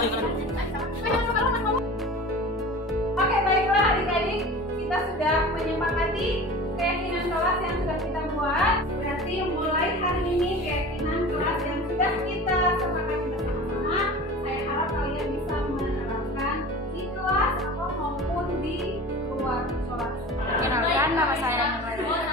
Oke, baiklah adik-adik, kita sudah menyepakati keyakinan kelas yang sudah kita buat. Berarti mulai hari ini keyakinan kelas yang sudah kita sepakati bersama-sama, saya harap kalian bisa menerapkan di kelas atau maupun di luar sekolah. Kenalkan, nama saya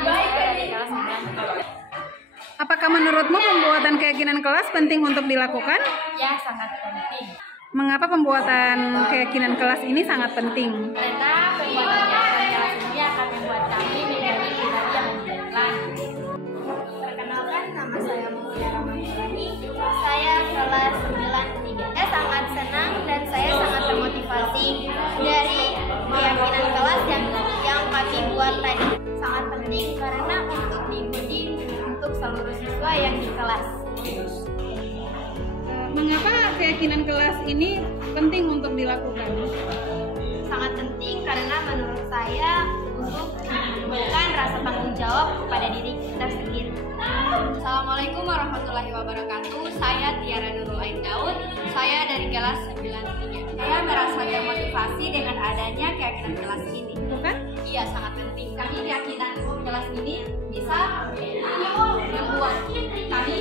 Baik dari kelas 9. Apakah menurutmu pembuatan keyakinan kelas penting untuk dilakukan? Ya, sangat penting. Mengapa pembuatan keyakinan kelas ini sangat penting? Karena pembuatan keyakinan kelas ini akan membuat kami menjadi pribadi yang menyenangkan. Perkenalkan, nama saya Mulia Rahmani. Saya kelas 9 3. Saya sangat senang dan saya sangat termotivasi dari keyakinan kelas yang kami buat tadi. Sangat penting karena untuk diikuti untuk seluruh siswa yang di kelas. Mengapa keyakinan kelas ini penting untuk dilakukan? Sangat penting karena menurut saya untuk menumbuhkan rasa tanggung jawab kepada diri kita sendiri. Assalamualaikum warahmatullahi wabarakatuh. Saya Tiara Nurul Ain Daud. Saya dari kelas 9 3. Saya merasa termotivasi dengan adanya keyakinan kelas ini. Bukan? Iya, sangat penting. Kami keyakinan kelas ini bisa membuat kami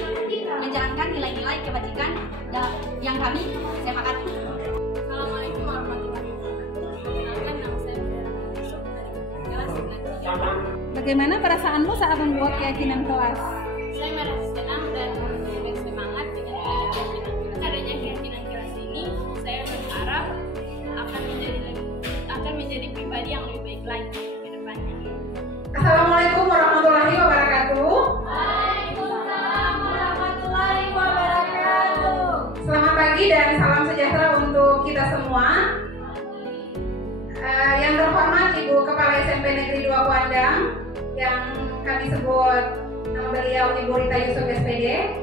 menjalankan nilai-nilai kebajikan yang kami sepakati. Assalamualaikum warahmatullahi wabarakatuh. Kenalkan, nama saya Yusuf dari kelas 9 3. Bagaimana perasaanmu saat membuat keyakinan kelas? Saya merasa senang dan bersemangat dengan keyakinan kelas. Adanya keyakinan kelas ini, saya berharap akan menjadi pribadi yang lebih baik lagi ke depannya. Assalamualaikum warahmatullahi wabarakatuh. Waalaikumsalam warahmatullahi wabarakatuh. Selamat pagi dan salam sejahtera untuk kita semua. Yang terhormat Ibu Kepala SMP Negeri 2 Kuandang, yang kami sebut nama beliau Ibu Rita Yusuf SPD,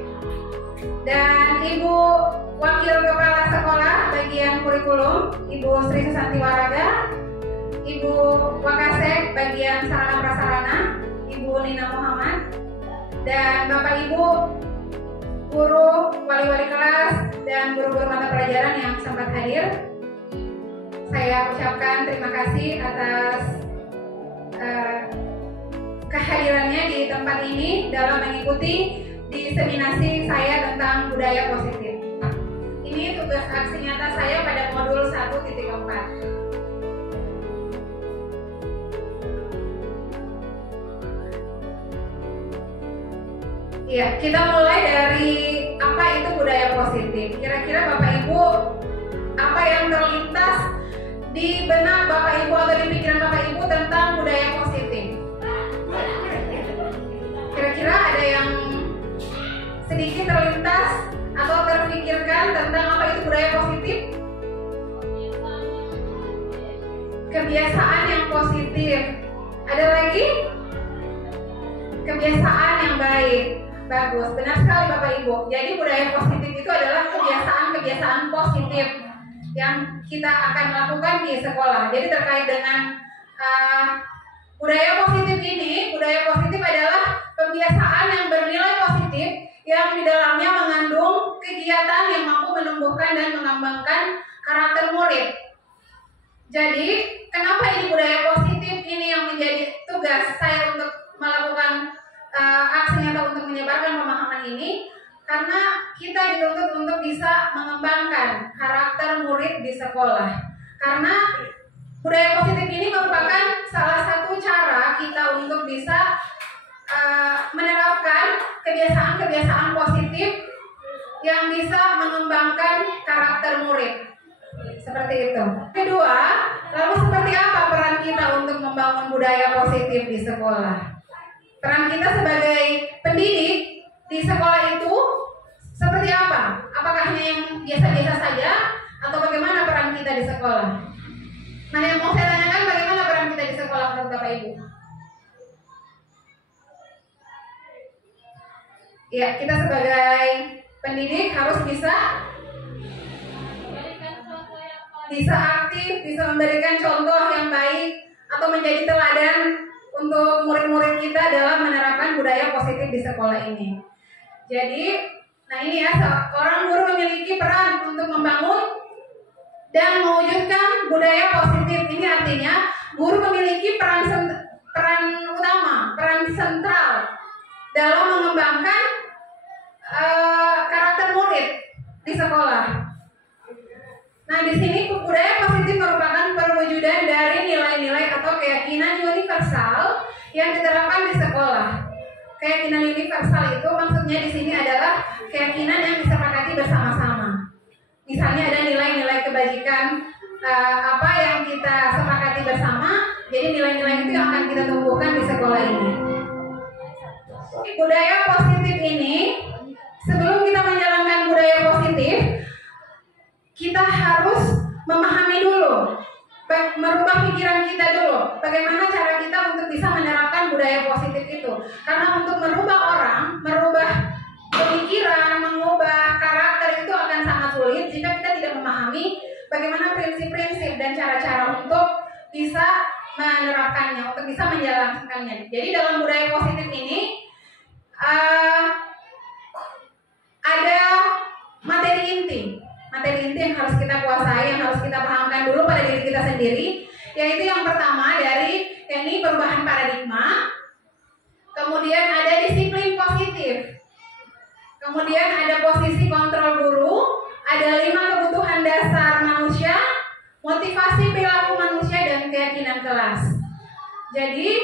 dan Ibu Wakil Kepala Sekolah Bagian Kurikulum Ibu Sri Susanti Waraga, Ibu Wakasek Bagian Sarana Prasarana Ibu Nina Muhammad, dan Bapak Ibu guru, wali-wali kelas, dan guru-guru mata pelajaran yang sempat hadir. Saya ucapkan terima kasih atas kehadirannya di tempat ini dalam mengikuti diseminasi saya tentang budaya positif. Ini tugas aksi nyata saya pada modul 1.4. Iya, kita mulai dari apa itu budaya positif. Kira-kira Bapak Ibu, apa yang terlintas di benak Bapak Ibu atau di pikiran Bapak Ibu tentang budaya positif? Kira-kira ada yang sedikit terlintas atau terpikirkan tentang apa itu budaya positif? Kebiasaan yang positif. Ada lagi? Kebiasaan yang baik. Bagus, benar sekali Bapak Ibu. Jadi budaya positif itu adalah kebiasaan-kebiasaan positif yang kita akan lakukan di sekolah. Jadi terkait dengan budaya positif ini, budaya positif adalah kebiasaan yang bernilai positif yang di dalamnya mengandung kegiatan yang mampu menumbuhkan dan mengembangkan karakter murid. Jadi, kenapa ini budaya positif ini yang menjadi tugas saya untuk melakukan aksi nyata untuk menyebarkan pemahaman ini? Karena kita dituntut untuk bisa mengembangkan karakter murid di sekolah. Karena budaya positif ini merupakan salah satu cara kita untuk bisa menerapkan kebiasaan-kebiasaan positif yang bisa mengembangkan karakter murid. Seperti itu. Kedua, lalu seperti apa peran kita untuk membangun budaya positif di sekolah? Peran kita sebagai pendidik di sekolah itu seperti apa? Apakah hanya yang biasa-biasa saja atau bagaimana peran kita di sekolah? Nah, yang mau saya tanyakan, bagaimana peran kita di sekolah menurut Bapak Ibu? Ya, kita sebagai pendidik harus bisa aktif, bisa memberikan contoh yang baik atau menjadi teladan untuk murid-murid kita dalam menerapkan budaya positif di sekolah ini. Jadi, nah ini ya, seorang guru memiliki peran untuk membangun dan mewujudkan budaya positif. Ini artinya guru memiliki peran utama, peran sentral dalam mengembangkan karakter murid di sekolah. Nah, di sini budaya positif merupakan perwujudan dari nilai-nilai atau keyakinan universal yang diterapkan di sekolah. Keyakinan universal itu maksudnya di sini adalah keyakinan yang disepakati bersama-sama. Misalnya ada nilai-nilai kebajikan apa yang kita sepakati bersama, jadi nilai-nilai itu yang akan kita tumbuhkan di sekolah ini. Budaya positif ini, sebelum kita menjalankan budaya positif, kita harus memahami dulu, merubah pikiran kita dulu, bagaimana cara kita untuk bisa menerapkan budaya positif itu. Karena untuk merubah orang, merubah pemikiran, mengubah karakter itu akan sangat sulit jika kita tidak memahami bagaimana prinsip-prinsip dan cara-cara untuk bisa menerapkannya, untuk bisa menjalankannya. Jadi dalam budaya positif ini ada materi inti yang harus kita kuasai, yang harus kita pahamkan dulu pada diri kita sendiri, yaitu yang pertama dari yakni perubahan paradigma, kemudian ada disiplin positif, kemudian ada posisi kontrol guru, ada 5 kebutuhan dasar manusia, motivasi perilaku manusia, dan keyakinan kelas. Jadi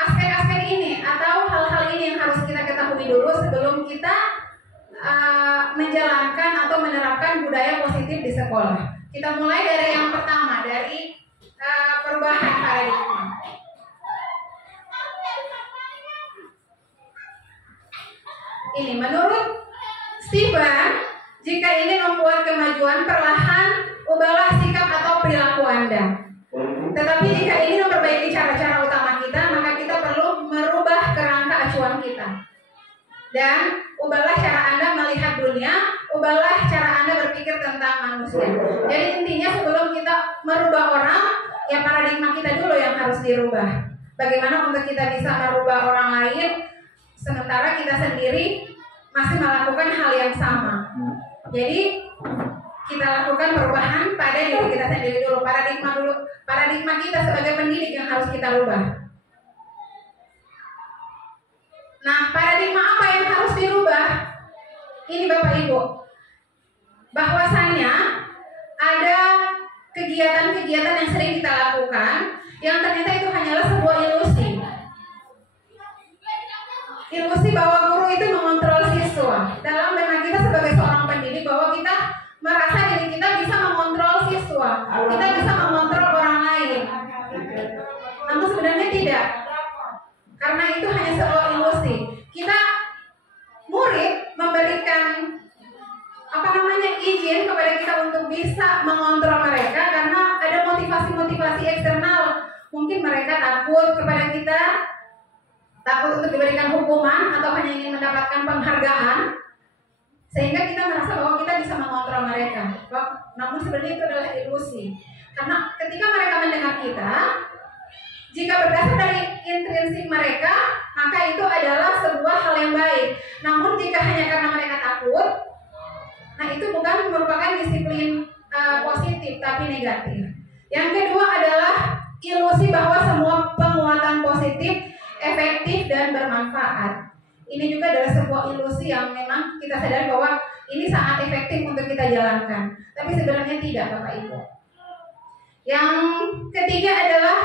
aspek-aspek ini atau hal-hal ini yang harus kita ketahui dulu sebelum kita menjalankan atau menerapkan budaya positif di sekolah. Kita mulai dari yang pertama, dari perubahan paradigma. Ini menurut Steven, jika ingin membuat kemajuan, perlahan ubahlah sikap atau perilaku Anda. Tetapi jika ingin memperbaiki cara-cara utama kita, maka kita perlu merubah kerangka acuan kita. Dan ubahlah cara Anda melihat dunia, ubahlah cara Anda berpikir tentang manusia. Jadi intinya sebelum kita merubah orang, ya paradigma kita dulu yang harus dirubah. Bagaimana untuk kita bisa merubah orang lain, sementara kita sendiri masih melakukan hal yang sama. Jadi kita lakukan perubahan pada diri kita sendiri dulu, paradigma kita sebagai pendidik yang harus kita rubah. Nah, paradigma apa yang harus dirubah? Ini Bapak Ibu, bahwasanya ada kegiatan-kegiatan yang sering kita lakukan yang ternyata itu hanyalah sebuah ilusi. Ilusi bahwa guru itu mengontrol siswa. Dalam benak kita sebagai seorang pendidik, bahwa kita merasa diri kita bisa mengontrol siswa, kita bisa mengontrol orang lain. Namun sebenarnya tidak. Karena itu hanya sebuah ilusi. Kita murid memberikan izin kepada kita untuk bisa mengontrol mereka karena ada motivasi-motivasi eksternal. Mungkin mereka takut kepada kita, takut untuk diberikan hukuman, atau hanya ingin mendapatkan penghargaan, sehingga kita merasa bahwa kita bisa mengontrol mereka. Namun sebenarnya itu adalah ilusi. Karena ketika mereka mendengar kita, jika berdasar dari intrinsik mereka, maka itu adalah sebuah hal yang baik. Namun jika hanya karena mereka takut, nah itu bukan merupakan disiplin positif, tapi negatif. Yang kedua adalah ilusi bahwa semua penguatan positif efektif dan bermanfaat. Ini juga adalah sebuah ilusi yang memang kita sadar bahwa ini sangat efektif untuk kita jalankan, tapi sebenarnya tidak, Bapak Ibu. Yang ketiga adalah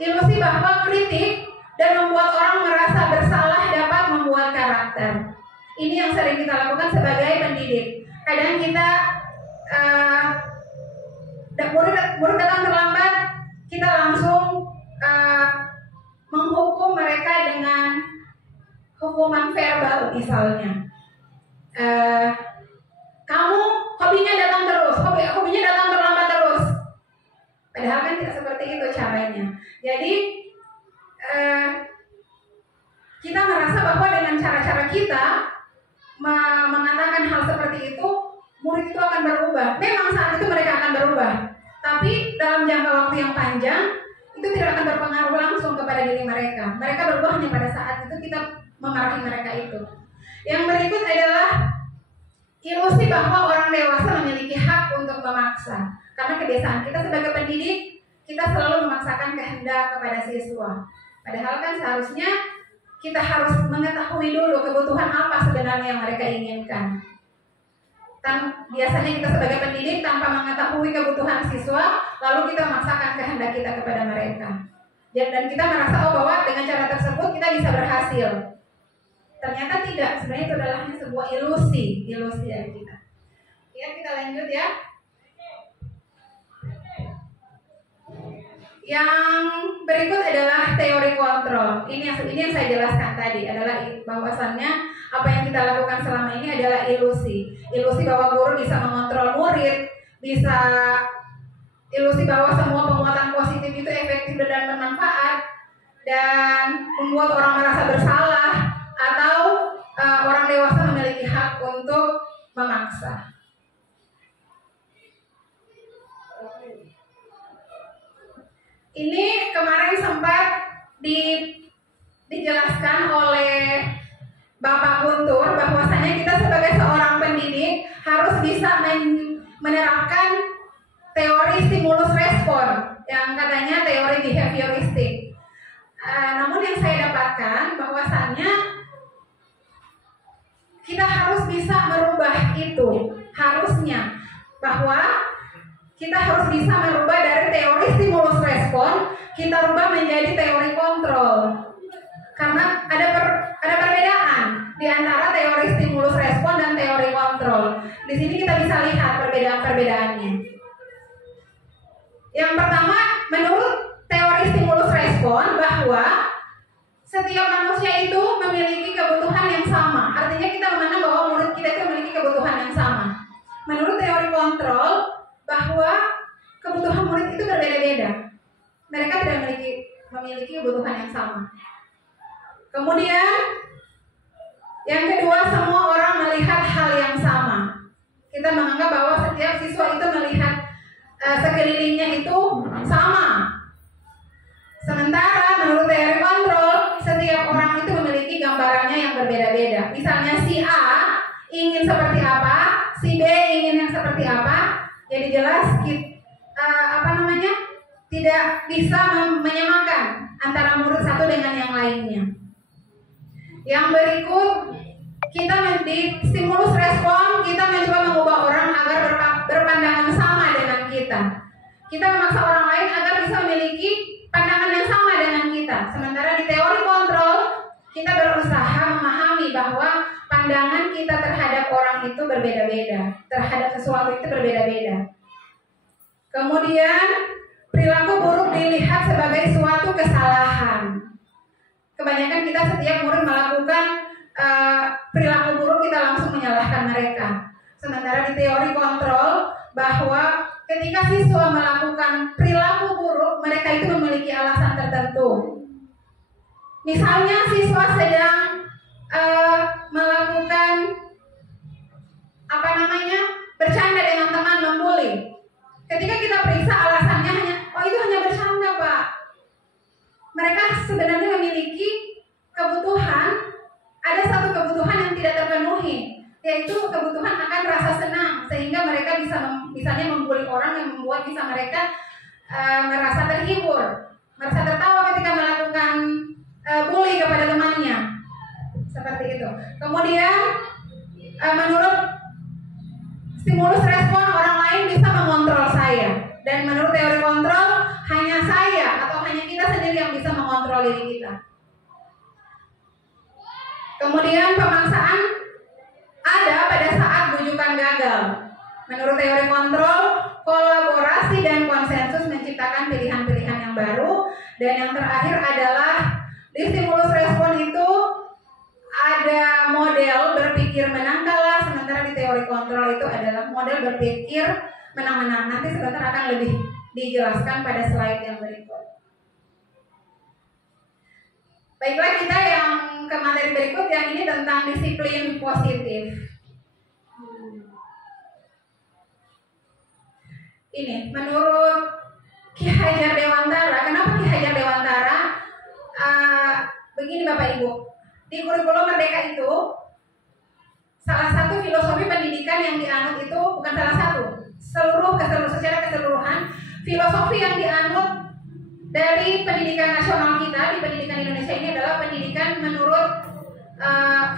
ilusi bahwa kritik dan membuat orang merasa bersalah dapat membuat karakter. Ini yang sering kita lakukan sebagai pendidik. Kadang kita murid datang terlambat, kita langsung menghukum mereka dengan hukuman verbal misalnya. Kamu hobinya datang terus, hobinya datang terlambat terus. Padahal kan tidak seperti itu caranya. Jadi kita merasa bahwa dengan cara-cara kita mengatakan hal seperti itu, murid itu akan berubah. Memang saat itu mereka akan berubah, tapi dalam jangka waktu yang panjang itu tidak akan berpengaruh langsung kepada diri mereka. Mereka berubah hanya pada saat itu kita memarahi mereka itu. Yang berikut adalah ilusi bahwa orang dewasa memiliki hak untuk memaksa. Karena kebiasaan kita sebagai pendidik, kita selalu memaksakan kehendak kepada siswa. Padahal kan seharusnya kita harus mengetahui dulu kebutuhan apa sebenarnya yang mereka inginkan. Biasanya kita sebagai pendidik tanpa mengetahui kebutuhan siswa, lalu kita memaksakan kehendak kita kepada mereka. Dan kita merasa bahwa dengan cara tersebut kita bisa berhasil. Ternyata tidak, sebenarnya itu adalah hanya sebuah ilusi dari kita. Ya, kita lanjut ya. Yang berikut adalah teori kontrol. Ini yang saya jelaskan tadi adalah bahwasannya apa yang kita lakukan selama ini adalah ilusi. Ilusi bahwa guru bisa mengontrol murid, bisa ilusi bahwa semua penguatan positif itu efektif dan bermanfaat, dan membuat orang merasa bersalah, atau orang dewasa memiliki hak untuk memaksa. Ini kemarin sempat dijelaskan oleh Bapak Guntur bahwasanya kita sebagai seorang pendidik harus bisa menerapkan teori stimulus respon yang katanya teori behavioristik. Namun yang saya dapatkan bahwasannya kita harus bisa merubah itu, harusnya bahwa kita harus bisa merubah dari teori stimulus respon, kita rubah menjadi teori kontrol. Karena ada perbedaan di antara teori stimulus respon dan teori kontrol. Di sini kita bisa lihat perbedaan-perbedaannya. Yang pertama, menurut teori stimulus respon bahwa setiap manusia itu memiliki kebutuhan yang sama. Artinya kita memandang bahwa murid kita itu memiliki kebutuhan yang sama. Menurut teori kontrol bahwa kebutuhan murid itu berbeda-beda. Mereka tidak memiliki kebutuhan yang sama. Kemudian yang kedua, semua orang melihat hal yang sama. Kita menganggap bahwa setiap siswa itu melihat sekelilingnya itu sama. Sementara menurut teori kontrol, setiap orang itu memiliki gambarannya yang berbeda-beda. Misalnya si A ingin seperti apa, si B ingin yang seperti apa. Jadi jelas tidak bisa menyamakan antara murid satu dengan yang lainnya. Yang berikut, kita di stimulus respon, kita mencoba mengubah orang agar berpandangan sama dengan kita. Kita memaksa orang lain agar bisa memiliki pandangan yang sama dengan kita. Sementara di teori kontrol, kita berusaha memahami bahwa pandangan kita terhadap orang itu berbeda-beda, terhadap sesuatu itu berbeda-beda. Kemudian perilaku buruk dilihat sebagai suatu kesalahan. Kebanyakan kita setiap murid melakukan perilaku buruk, kita langsung menyalahkan mereka. Sementara di teori kontrol bahwa ketika siswa melakukan perilaku buruk, mereka itu memiliki alasan tertentu. Misalnya siswa sedang melakukan bercanda dengan teman, membuli. Ketika kita periksa alasannya hanya bercanda, Pak. Mereka sebenarnya memiliki kebutuhan, ada satu kebutuhan yang tidak terpenuhi, yaitu kebutuhan akan rasa senang, sehingga mereka misalnya membuli orang yang membuat mereka merasa terhibur, merasa tertawa ketika melakukan bully kepada temannya, seperti itu. Kemudian menurut stimulus respon, orang lain bisa mengontrol saya, dan menurut teori kontrol hanya saya atau hanya kita sendiri yang bisa mengontrol diri kita. Kemudian pemaksaan ada pada saat bujukan gagal. Menurut teori kontrol, kolaborasi dan konsensus menciptakan pilihan-pilihan yang baru. Dan yang terakhir adalah di stimulus respon itu ada model berpikir menang kalah, sementara di teori kontrol itu adalah model berpikir menang-menang. Nanti sebentar akan lebih dijelaskan pada slide yang berikut. Baiklah, kita yang ke materi berikut, yang ini tentang disiplin positif. Ini menurut Ki Hajar Dewantara. Kenapa Ki Hajar Dewantara? Begini Bapak Ibu, di kurikulum Merdeka itu salah satu filosofi pendidikan yang dianut itu bukan salah satu, secara keseluruhan filosofi yang dianut dari pendidikan nasional kita di pendidikan Indonesia ini adalah pendidikan menurut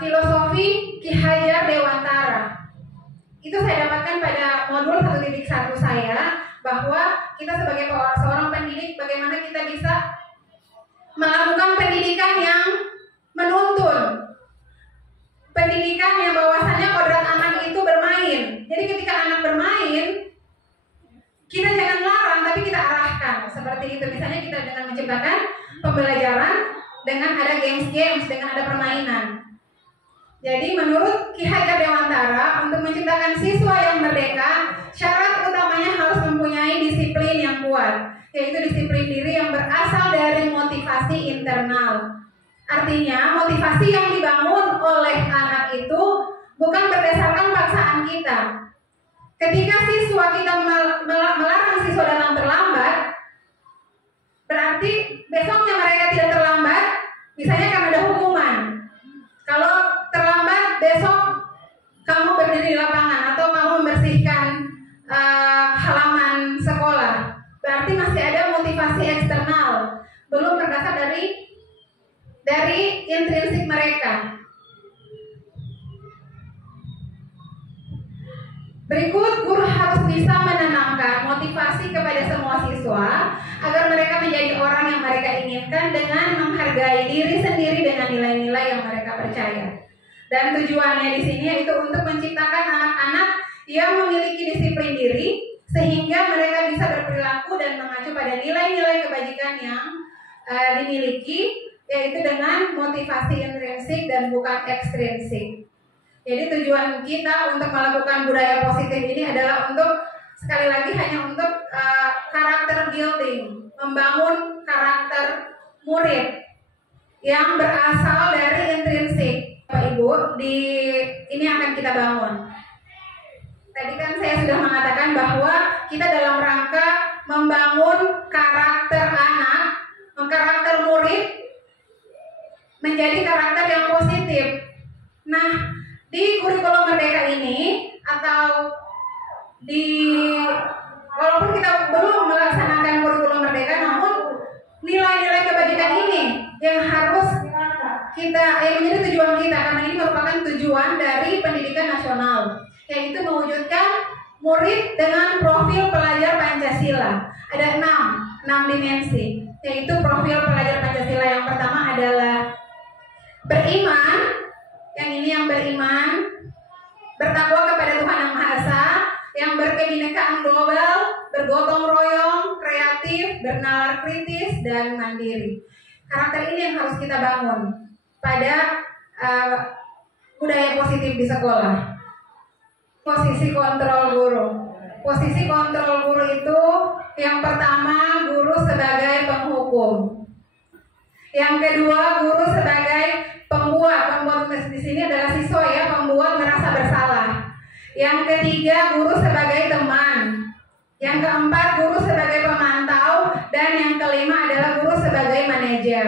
filosofi Ki Hajar Dewantara. Itu saya dapatkan pada modul 1.1 saya, bahwa kita sebagai seorang pendidik bagaimana kita bisa melakukan pendidikan yang menuntun, pendidikan yang bahwasannya kodrat anak itu bermain. Jadi ketika anak bermain, kita jangan larang tapi kita arahkan. Seperti itu, misalnya kita dengan menciptakan pembelajaran dengan ada games, dengan ada permainan. Jadi menurut Ki Hajar Dewantara, untuk menciptakan siswa yang merdeka, syarat utamanya harus mempunyai disiplin yang kuat, yaitu disiplin diri yang berasal dari motivasi internal. Artinya motivasi yang dibangun oleh anak itu bukan berdasarkan paksaan kita. Ketika siswa kita melarang siswa datang terlambat, berarti besoknya mereka tidak terlambat, misalnya karena ada hukuman. Kalau terlambat besok kamu berdiri di lapangan atau kamu membersihkan halaman sekolah, berarti masih ada motivasi eksternal, belum berdasar dari intrinsik mereka. Berikut, guru harus bisa menanamkan motivasi kepada semua siswa agar mereka menjadi orang yang mereka inginkan dengan menghargai diri sendiri dengan nilai-nilai yang mereka percaya. Dan tujuannya di sini yaitu untuk menciptakan anak-anak yang memiliki disiplin diri sehingga mereka bisa berperilaku dan mengacu pada nilai-nilai kebajikan yang dimiliki, yaitu dengan motivasi intrinsik dan bukan ekstrinsik. Jadi tujuan kita untuk melakukan budaya positif ini adalah untuk, sekali lagi, hanya untuk karakter building, membangun karakter murid yang berasal dari intrinsik. Bapak Ibu, ini akan kita bangun. Tadi kan saya sudah mengatakan bahwa kita dalam rangka membangun karakter anak, karakter murid menjadi karakter yang positif. Nah, di kurikulum merdeka ini, atau walaupun kita belum melaksanakan kurikulum merdeka, namun nilai-nilai kebajikan ini yang harus menjadi tujuan kita, karena ini merupakan tujuan dari pendidikan nasional, yaitu mewujudkan murid dengan profil pelajar Pancasila. Ada 6 dimensi, yaitu profil pelajar Pancasila. Yang pertama adalah beriman, yang ini yang beriman, bertakwa kepada Tuhan Yang Maha Esa, yang berkebinekaan global, bergotong royong, kreatif, bernalar kritis, dan mandiri. Karakter ini yang harus kita bangun pada budaya positif di sekolah. Posisi kontrol guru. Posisi kontrol guru itu yang pertama, guru sebagai penghukum. Yang kedua, guru sebagai pembuat di sini adalah siswa ya, pembuat merasa bersalah. Yang ketiga, guru sebagai teman. Yang keempat, guru sebagai pemantau, dan yang kelima adalah guru sebagai manajer.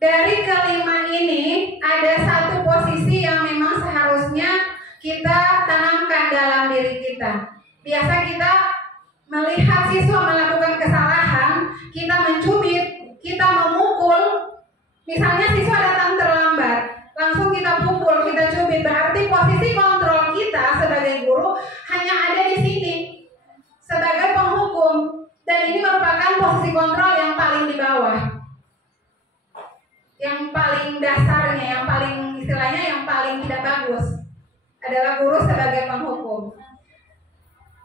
Dari kelima ini ada satu posisi yang memang seharusnya kita tanamkan dalam diri kita. Biasa kita melihat siswa melakukan kesalahan, kita mencubit, kita memukul. Misalnya siswa datang terlambat, langsung kita pukul, kita cubit. Berarti posisi kontrol kita sebagai guru hanya ada di sini sebagai penghukum, dan ini merupakan posisi kontrol yang paling di bawah, yang paling dasarnya, yang paling istilahnya yang paling tidak bagus adalah guru sebagai penghukum.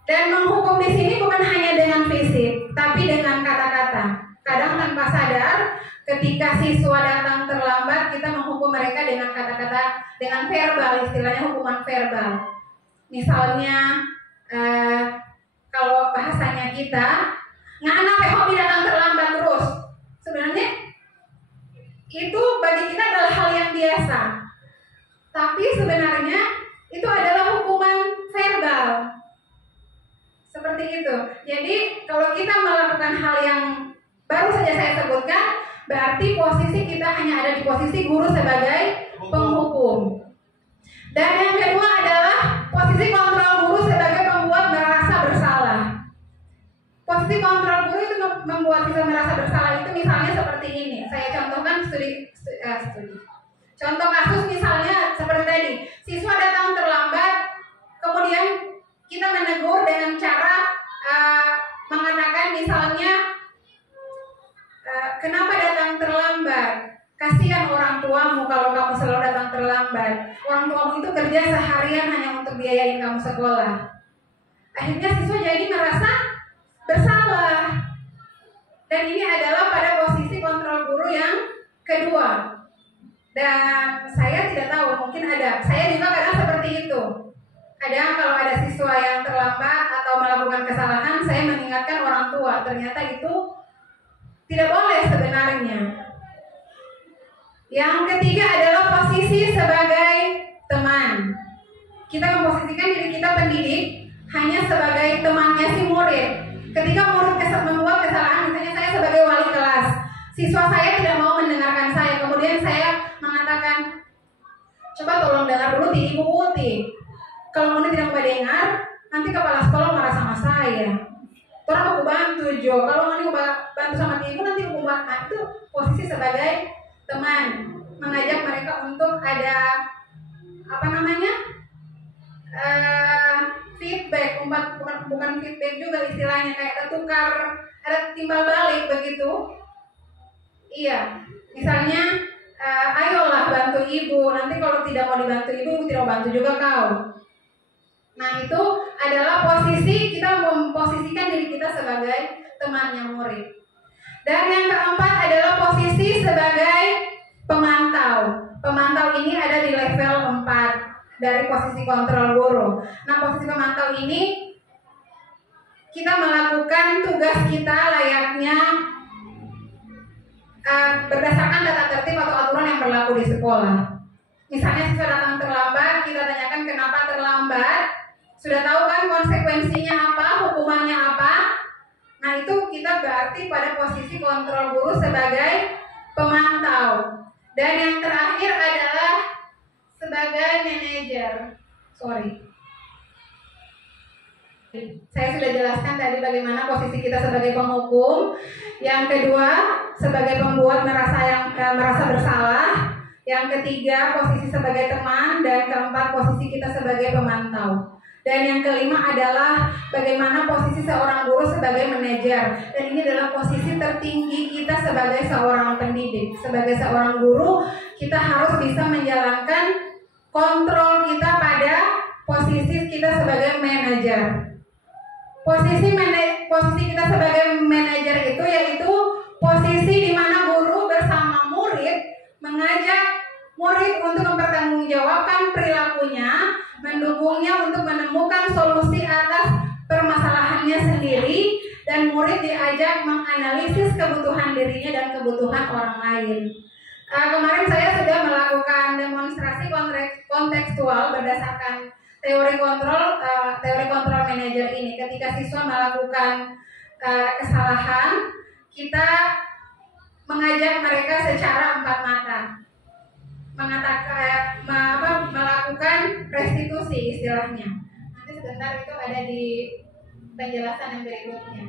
Dan menghukum di sini bukan hanya dengan fisik, tapi dengan kata-kata. Kadang tanpa sadar, ketika siswa datang terlambat, kita menghukum mereka dengan kata-kata, dengan verbal, istilahnya hukuman verbal. Misalnya, kalau bahasanya kita, ngana hobi datang terlambat terus. Sebenarnya itu bagi kita adalah hal yang biasa. Tapi sebenarnya itu adalah hukuman verbal. Seperti itu. Jadi kalau kita melakukan hal yang baru saja saya sebutkan, berarti posisi kita hanya ada di posisi guru sebagai penghukum. Dan yang kedua adalah posisi kontrol guru sebagai pembuat merasa bersalah. Posisi kontrol guru itu membuat siswa merasa bersalah itu misalnya seperti ini. Saya contohkan studi. Contoh kasus misalnya seperti tadi, siswa datang terlambat, kemudian kita menegur dengan cara mengatakan misalnya, kenapa datang terlambat? Kasihan orang tuamu kalau kamu selalu datang terlambat. Orang tuamu itu kerja seharian hanya untuk biayain kamu sekolah. Akhirnya siswa jadi merasa bersalah. Dan ini adalah pada posisi kontrol guru yang kedua. Dan saya tidak tahu, mungkin ada. Saya juga kadang seperti itu. Kadang kalau ada siswa yang terlambat atau melakukan kesalahan, saya mengingatkan orang tua. Ternyata itu tidak boleh sebenarnya. Yang ketiga adalah posisi sebagai teman. Kita memposisikan diri kita pendidik hanya sebagai temannya si murid. Ketika murid membuat kesalahan, misalnya saya sebagai wali kelas, siswa saya tidak mau mendengarkan saya, kemudian saya mengatakan, coba tolong dengar dulu di Ibu Uti. Kalau murid tidak mau dengar, nanti kepala sekolah marah sama saya. Terus aku bantu Jo. Kalau mau bantu sama ibu, nanti aku bantu. Itu posisi sebagai teman, mengajak mereka untuk ada feedback, bukan feedback juga istilahnya, kayak ada timbal balik begitu. Iya, misalnya ayolah bantu ibu, nanti kalau tidak mau dibantu ibu tidak mau bantu juga kau. Nah itu adalah posisi kita memposisikan diri kita sebagai temannya murid. Dan yang keempat adalah posisi sebagai pemantau. Pemantau ini ada di level 4 dari posisi kontrol guru. Nah posisi pemantau ini kita melakukan tugas kita layaknya berdasarkan tata tertib atau aturan yang berlaku di sekolah. Misalnya siswa datang terlambat, kita tanyakan kenapa terlambat. Sudah tahu kan konsekuensinya apa, hukumannya apa. Nah itu kita berarti pada posisi kontrol guru sebagai pemantau. Dan yang terakhir adalah sebagai manajer. Saya sudah jelaskan tadi bagaimana posisi kita sebagai penghukum. Yang kedua sebagai pembuat merasa bersalah. Yang ketiga posisi sebagai teman. Dan keempat posisi kita sebagai pemantau. Dan yang kelima adalah bagaimana posisi seorang guru sebagai manajer. Dan ini adalah posisi tertinggi kita sebagai seorang pendidik. Sebagai seorang guru, kita harus bisa menjalankan kontrol kita pada posisi kita sebagai manajer. Posisi kita sebagai manajer itu yaitu posisi di mana guru bersama murid mengajak murid untuk mempertanggungjawabkan perilakunya, mendukungnya untuk menemukan solusi atas permasalahannya sendiri, dan murid diajak menganalisis kebutuhan dirinya dan kebutuhan orang lain. Kemarin saya sudah melakukan demonstrasi kontekstual berdasarkan teori kontrol manajer ini. Ketika siswa melakukan kesalahan, kita mengajak mereka secara empat mata. Melakukan restitusi istilahnya. Nanti sebentar itu ada di penjelasan yang berikutnya.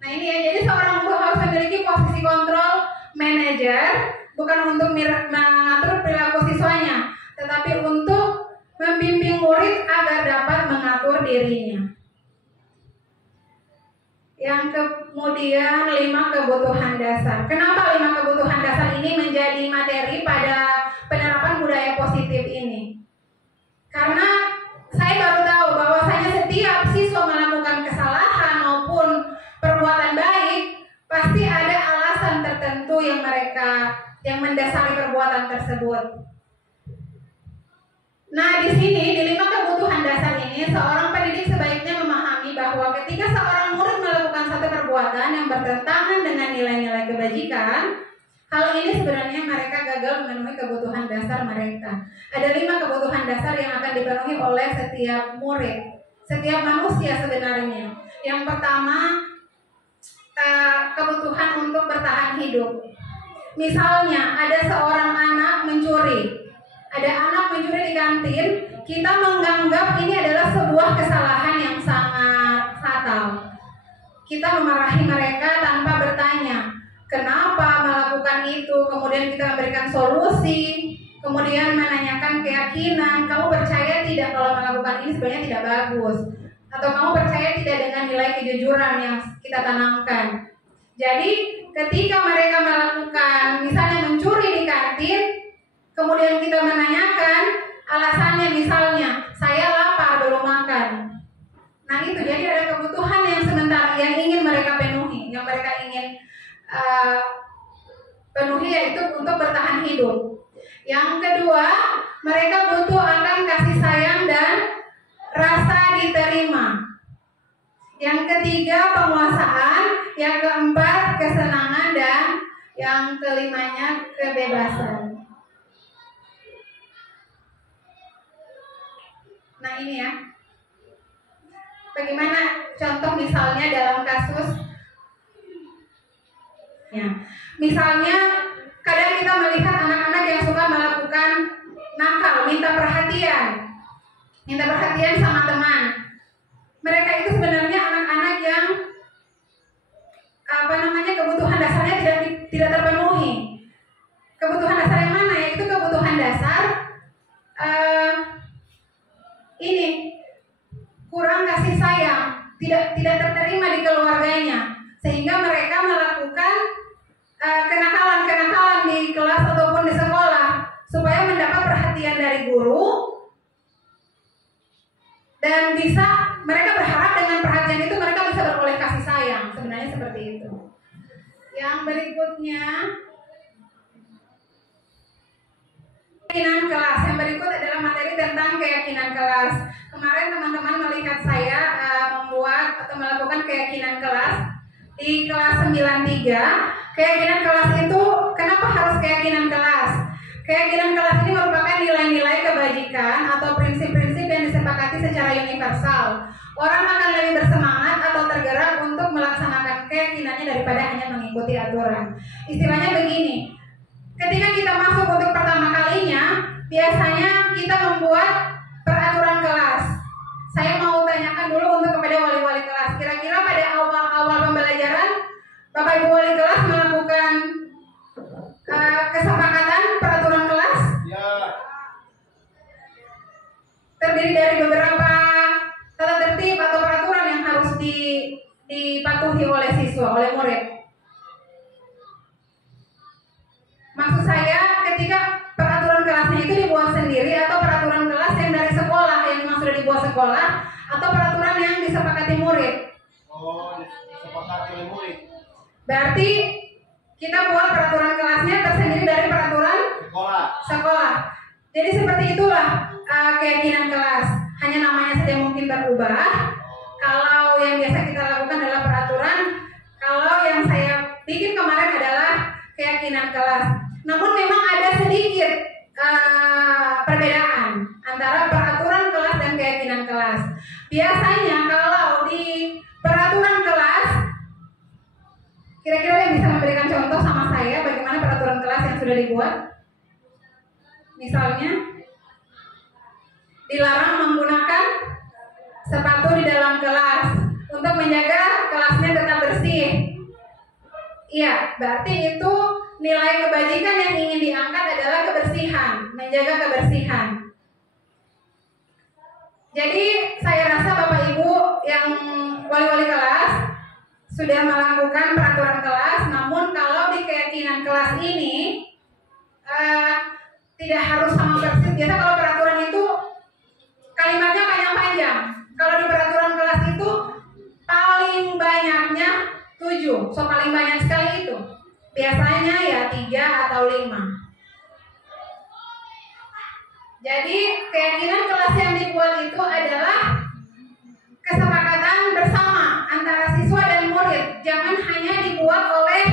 Nah ini ya, jadi seorang guru harus memiliki posisi kontrol manajer, bukan untuk mengatur perilaku siswanya, tetapi untuk membimbing murid agar dapat mengatur dirinya. Yang kemudian 5 kebutuhan dasar. Kenapa 5 kebutuhan dasar ini menjadi materi pada penerapan budaya positif ini? Karena saya baru tahu bahwasanya setiap siswa melakukan kesalahan maupun perbuatan baik, pasti ada alasan tertentu yang mendasari perbuatan tersebut. Nah, di sini di 5 kebutuhan dasar ini, seorang pendidik sebaiknya memahami bahwa ketika seorang murid melakukan satu perbuatan yang bertentangan dengan nilai-nilai kebajikan, hal ini sebenarnya mereka gagal memenuhi kebutuhan dasar mereka. Ada 5 kebutuhan dasar yang akan dipenuhi oleh setiap murid, setiap manusia sebenarnya. Yang pertama, kebutuhan untuk bertahan hidup. Misalnya, ada seorang anak mencuri. ada anak mencuri di kantin, kita menganggap ini adalah sebuah kesalahan yang sangat fatal. Kita memarahi mereka tanpa bertanya kenapa melakukan itu, kemudian kita memberikan solusi, kemudian menanyakan keyakinan, kamu percaya tidak kalau melakukan ini sebenarnya tidak bagus, atau kamu percaya tidak dengan nilai kejujuran yang kita tanamkan. Jadi ketika mereka melakukan misalnya mencuri di kantin, kemudian kita menanyakan alasannya, misalnya saya lapar belum makan. Nah itu, jadi ada kebutuhan yang sementara yang ingin mereka penuhi, yang mereka ingin penuhi, yaitu untuk bertahan hidup. Yang kedua, mereka butuh akan kasih sayang dan rasa diterima. Yang ketiga, penguasaan. Yang keempat, kesenangan. Dan yang kelimanya, kebebasan. Nah ini ya, bagaimana contoh misalnya dalam kasus ya, misalnya kadang kita melihat anak-anak yang suka melakukan nakal, minta perhatian sama teman. Mereka itu sebenarnya anak-anak yang kebutuhan dasarnya tidak terpenuhi. Kebutuhan dasar yang mana? Yaitu kebutuhan dasar ini kurang kasih sayang, tidak terterima di keluarganya, sehingga mereka melakukan kenakalan di kelas ataupun di sekolah supaya mendapat perhatian dari guru, dan bisa mereka berharap dengan perhatian itu mereka bisa beroleh kasih sayang. Sebenarnya seperti itu. Yang berikutnya, keyakinan kelas. Yang berikut adalah materi tentang keyakinan kelas. Kemarin teman-teman melihat saya membuat atau melakukan keyakinan kelas di kelas 93. Keyakinan kelas itu, kenapa harus keyakinan kelas? Keyakinan kelas ini merupakan nilai-nilai kebajikan atau prinsip-prinsip yang disepakati secara universal. Orang akan lebih bersemangat atau tergerak untuk melaksanakan keyakinannya daripada hanya mengikuti aturan. Istilahnya begini, ketika kita masuk untuk pertama kalinya, biasanya kita membuat peraturan kelas. Saya mau tanyakan dulu untuk kepada wali-wali kelas, kira-kira pada awal-awal pembelajaran Bapak Ibu wali kelas melakukan kesepakatan peraturan kelas? Ya. Terdiri dari beberapa tata tertib atau peraturan yang harus dipatuhi oleh siswa, oleh murid. Maksud saya, ketika peraturan kelasnya itu dibuat sendiri, atau peraturan kelas yang dari sekolah yang memang sudah dibuat sekolah, atau peraturan yang disepakati murid. Oh, disepakati oleh murid. Berarti kita buat peraturan kelasnya tersendiri dari peraturan sekolah. Jadi seperti itulah keyakinan kelas. Hanya namanya saja mungkin berubah. Kalau yang biasa kita lakukan adalah peraturan, kalau yang saya bikin kemarin adalah keyakinan kelas. Namun memang ada sedikit perbedaan antara peraturan kelas dan keyakinan kelas. Biasanya kalau di peraturan kelas, kira-kira yang bisa memberikan contoh sama saya bagaimana peraturan kelas yang sudah dibuat? Misalnya, dilarang menggunakan sepatu di dalam kelas untuk menjaga kelasnya tetap bersih. Iya, berarti itu nilai kebajikan yang ingin diangkat adalah kebersihan, menjaga kebersihan. Jadi saya rasa Bapak Ibu yang wali-wali kelas sudah melakukan peraturan kelas, namun kalau di keyakinan kelas ini tidak harus sama persis. Biasa kalau peraturan itu kalimatnya panjang-panjang. Kalau di peraturan kelas itu paling banyaknya 7, so paling banyak sekali itu. Biasanya ya 3 atau 5. Jadi keyakinan kelas yang dibuat itu adalah kesepakatan bersama antara siswa dan murid. Jangan hanya dibuat oleh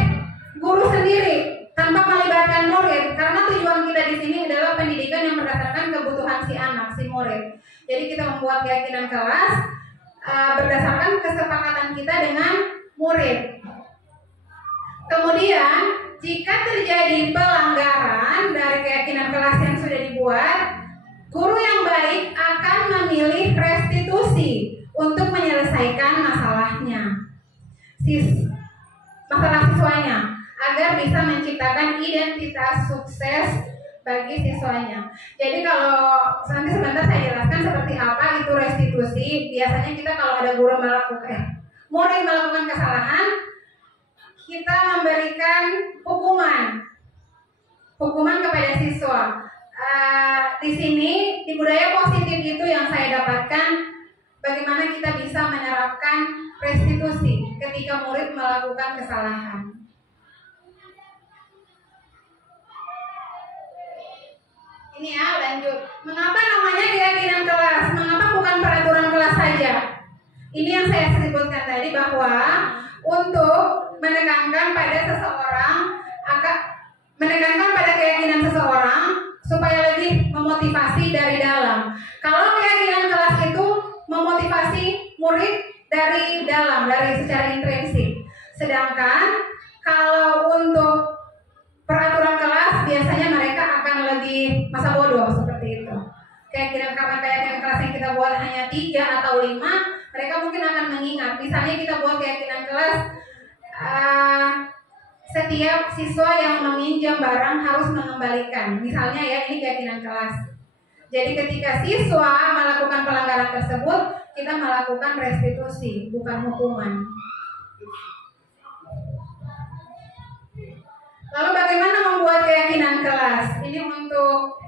guru sendiri tanpa melibatkan murid, karena tujuan kita di sini adalah pendidikan yang berdasarkan kebutuhan si anak, si murid. Jadi kita membuat keyakinan kelas berdasarkan kesepakatan kita dengan murid. Kemudian jika terjadi pelanggaran dari keyakinan kelas yang sudah sudah dibuat, guru yang baik akan memilih restitusi untuk menyelesaikan masalahnya, masalah siswanya, agar bisa menciptakan identitas sukses bagi siswanya. Jadi kalau nanti sebentar saya jelaskan seperti apa itu restitusi. Biasanya kita kalau ada murid melakukan kesalahan, kita memberikan hukuman kepada siswa. Di sini di budaya positif itu yang saya dapatkan, bagaimana kita bisa menerapkan restitusi ketika murid melakukan kesalahan. Ini ya, lanjut. Mengapa namanya keyakinan kelas? Mengapa bukan peraturan kelas saja? Ini yang saya sebutkan tadi, bahwa untuk menekankan pada keyakinan seseorang supaya lebih memotivasi dari dalam. Kalau keyakinan kelas itu memotivasi murid dari dalam, dari secara intrinsik. Sedangkan kalau untuk peraturan kelas biasanya mereka akan lebih masa bodoh seperti itu. Keyakinan kelas yang kita buat hanya 3 atau 5, mereka mungkin akan mengingat. Misalnya kita buat keyakinan kelas, setiap siswa yang meminjam barang harus mengembalikan. Misalnya ya, ini keyakinan kelas. Jadi ketika siswa melakukan pelanggaran tersebut, kita melakukan restitusi, bukan hukuman. Lalu bagaimana membuat keyakinan kelas? Ini untuk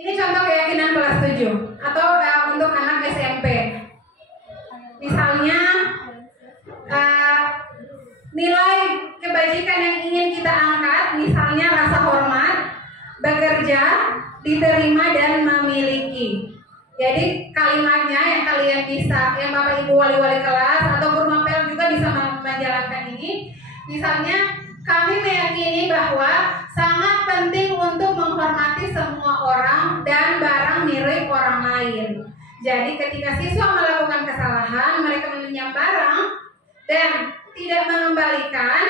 ini contoh keyakinan kelas 7 atau untuk anak SMP. Misalnya nilai kebajikan yang ingin kita angkat, misalnya rasa hormat, bekerja, diterima dan memiliki. Jadi kalimatnya yang kalian bisa, yang Bapak Ibu wali-wali kelas atau guru mapel juga bisa menjalankan ini. Misalnya, kami meyakini bahwa sangat penting untuk menghormati semua orang dan barang milik orang lain. Jadi ketika siswa melakukan kesalahan, mereka meminjam barang dan tidak mengembalikan,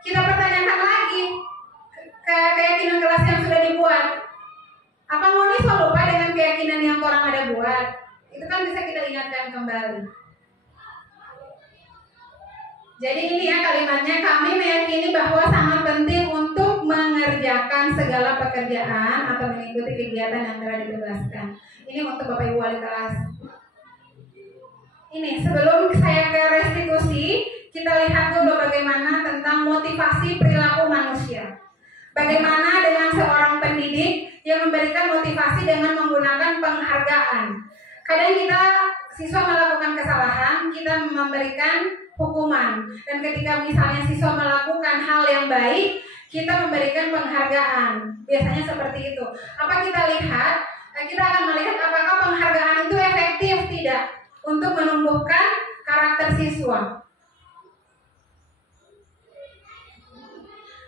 kita pertanyakan lagi ke keyakinan kelas yang sudah dibuat. Apa Moniswa lupa dengan keyakinan yang orang ada buat? Itu kan bisa kita ingatkan kembali. Jadi ini ya kalimatnya, kami meyakini bahwa sangat penting untuk mengerjakan segala pekerjaan atau mengikuti kegiatan yang telah dibebaskan. Ini untuk Bapak Ibu wali kelas. Ini sebelum saya ke restitusi, kita lihat dulu bagaimana tentang motivasi perilaku manusia. Bagaimana dengan seorang pendidik yang memberikan motivasi dengan menggunakan penghargaan. Kadang kita siswa melakukan kesalahan, kita memberikan hukuman. Dan ketika misalnya siswa melakukan hal yang baik, kita memberikan penghargaan. Biasanya seperti itu. Apa kita lihat? Kita akan melihat apakah penghargaan itu efektif tidak untuk menumbuhkan karakter siswa.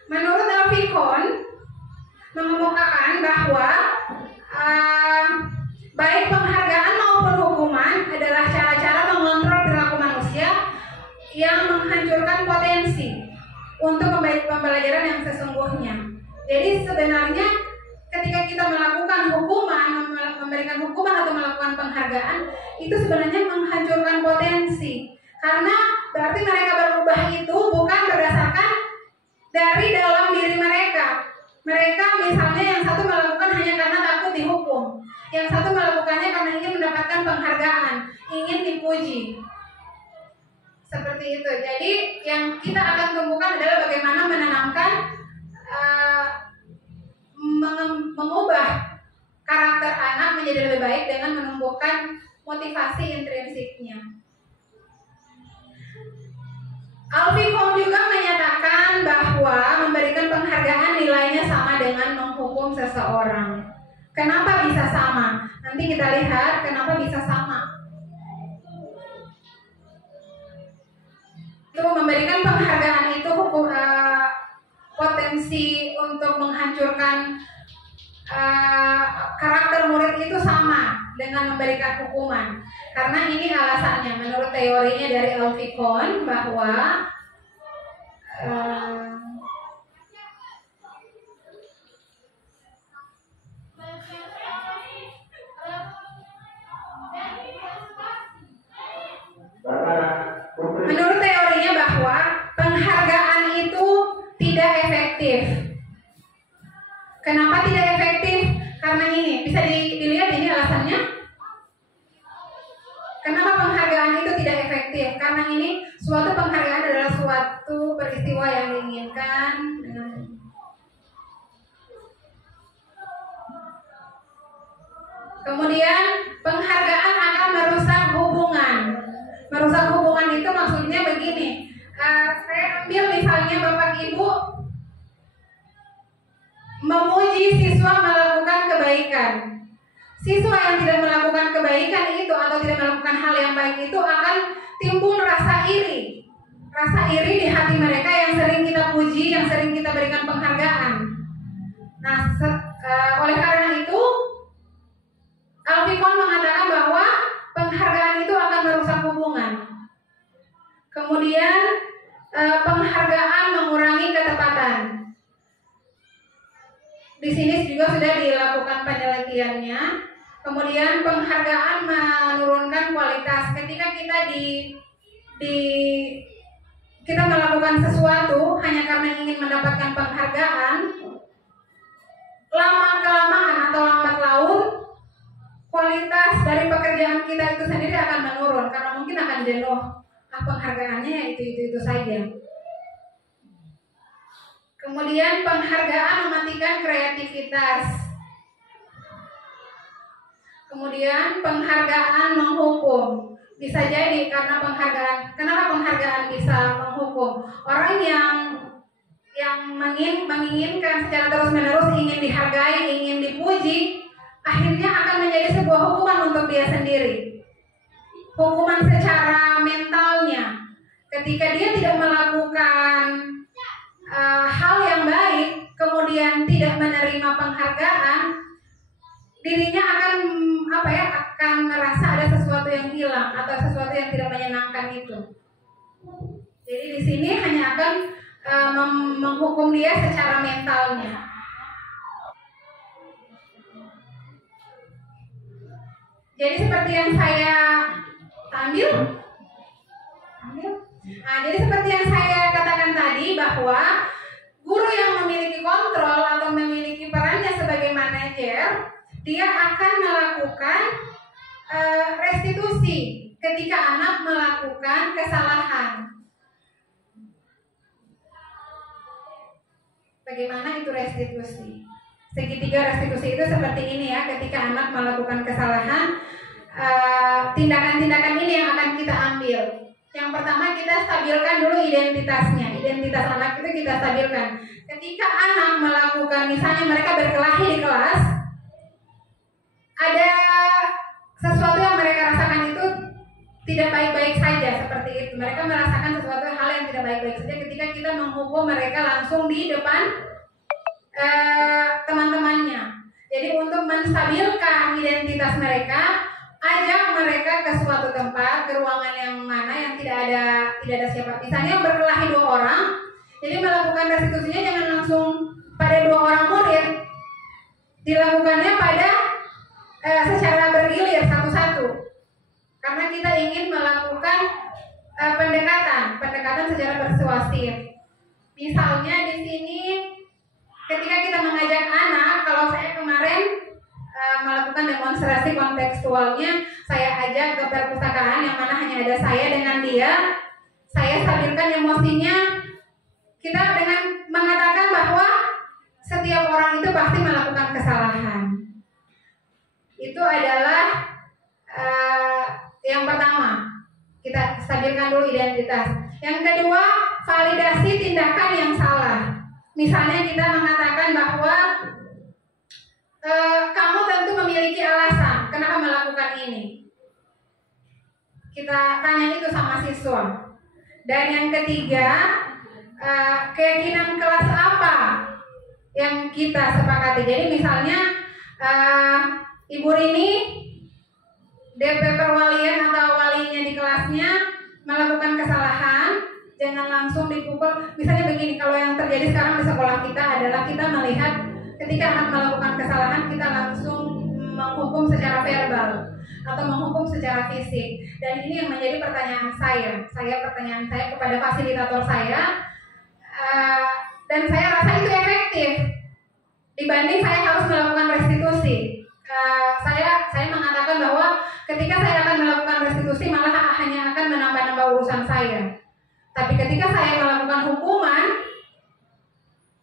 Menurut Alfikon mengemukakan bahwa baik penghargaan maupun hukuman adalah cara-cara mengontrol perilaku manusia yang menghancurkan potensi untuk pembelajaran yang sesungguhnya. Jadi sebenarnya ketika kita melakukan hukuman, memberikan hukuman atau melakukan penghargaan, itu sebenarnya menghancurkan potensi. Karena berarti mereka berubah itu bukan berdasarkan dari dalam diri mereka. Mereka misalnya yang satu melakukan hanya karena takut dihukum, yang satu melakukannya karena ingin mendapatkan penghargaan, ingin dipuji. Seperti itu. Jadi yang kita akan tumbuhkan adalah bagaimana menanamkan, mengubah karakter anak menjadi lebih baik dengan menumbuhkan motivasi intrinsiknya. Alfikon juga menyatakan bahwa memberikan penghargaan nilainya sama dengan menghukum seseorang. Kenapa bisa sama? Nanti kita lihat kenapa bisa sama. Itu memberikan penghargaan itu potensi untuk menghancurkan karakter murid itu sama dengan memberikan hukuman. Karena ini alasannya menurut teorinya dari Alfikon bahwa menurut teorinya bahwa penghargaan itu tidak efektif. Kenapa tidak efektif? Karena ini bisa dilihat ini alasannya. Kenapa penghargaan itu tidak efektif? Karena ini suatu penghargaan adalah suatu peristiwa yang diinginkan. Kemudian penghargaan akan merusak hubungan. Merusak hubungan itu maksudnya begini. Saya ambil misalnya Bapak Ibu memuji siswa melakukan kebaikan. Siswa yang tidak melakukan kebaikan itu atau tidak melakukan hal yang baik itu akan timbul rasa iri. Rasa iri di hati mereka yang sering kita puji, yang sering kita berikan penghargaan. Nah, oleh karena itu Alfikon mengatakan bahwa penghargaan itu akan merusak hubungan. Kemudian penghargaan mengurangi ketepatan. Di sini juga sudah dilakukan penelitiannya. Kemudian penghargaan menurunkan kualitas. Ketika kita kita melakukan sesuatu hanya karena ingin mendapatkan penghargaan, lama kelamaan atau lambat laun kualitas dari pekerjaan kita itu sendiri akan menurun karena mungkin akan jenuh. Penghargaannya itu saja. Kemudian penghargaan mematikan kreativitas. Kemudian penghargaan menghukum. Bisa jadi karena penghargaan. Kenapa penghargaan bisa menghukum? Orang yang menginginkan secara terus-menerus ingin dihargai, ingin dipuji, akhirnya akan menjadi sebuah hukuman untuk dia sendiri. Hukuman secara mentalnya. Ketika dia tidak melakukan hal yang baik, kemudian tidak menerima penghargaan, dirinya akan merasa ada sesuatu yang hilang atau sesuatu yang tidak menyenangkan itu. Jadi di sini hanya akan menghukum dia secara mentalnya. Jadi seperti yang saya ambil. Nah, jadi seperti yang saya katakan tadi bahwa guru yang memiliki kontrol atau memiliki perannya sebagai manajer, dia akan melakukan restitusi ketika anak melakukan kesalahan. Bagaimana itu restitusi? Segitiga restitusi itu seperti ini ya, ketika anak melakukan kesalahan, tindakan-tindakan ini yang akan kita ambil. Yang pertama kita stabilkan dulu identitasnya. Identitas anak itu kita stabilkan. Ketika anak melakukan, misalnya mereka berkelahi di kelas, ada sesuatu yang mereka rasakan itu tidak baik-baik saja seperti itu. Mereka merasakan sesuatu hal yang tidak baik-baik saja ketika kita menghukum mereka langsung di depan teman-temannya. Jadi untuk menstabilkan identitas mereka, ajak mereka ke suatu tempat, ke ruangan yang mana yang tidak ada siapa. Misalnya berkelahi 2 orang, jadi melakukan restitusinya jangan langsung pada 2 orang murid, dilakukannya pada secara bergilir satu-satu. Karena kita ingin melakukan pendekatan secara persuasif. Misalnya di sini ketika kita mengajak anak, kalau saya kemarin melakukan demonstrasi kontekstualnya, saya ajak ke perpustakaan yang mana hanya ada saya dengan dia. Saya stabilkan emosinya. Kita dengan mengatakan bahwa setiap orang itu pasti melakukan kesalahan. Itu adalah yang pertama. Kita stabilkan dulu identitas. Yang kedua, validasi tindakan yang salah. Misalnya kita mengatakan bahwa kamu tentu memiliki alasan kenapa melakukan ini. Kita tanya itu sama siswa. Dan yang ketiga, keyakinan kelas apa yang kita sepakati. Jadi misalnya Ibu Rini DP perwalian atau walinya di kelasnya melakukan kesalahan, jangan langsung dipukul. Misalnya begini, kalau yang terjadi sekarang di sekolah kita adalah kita melihat ketika anak melakukan kesalahan, kita langsung menghukum secara verbal atau menghukum secara fisik. Dan ini yang menjadi pertanyaan saya kepada fasilitator saya, dan saya rasa itu efektif dibanding saya harus melakukan restitusi. Saya mengatakan bahwa ketika saya akan melakukan restitusi malah hanya akan menambah-nambah urusan saya. Tapi ketika saya melakukan hukuman,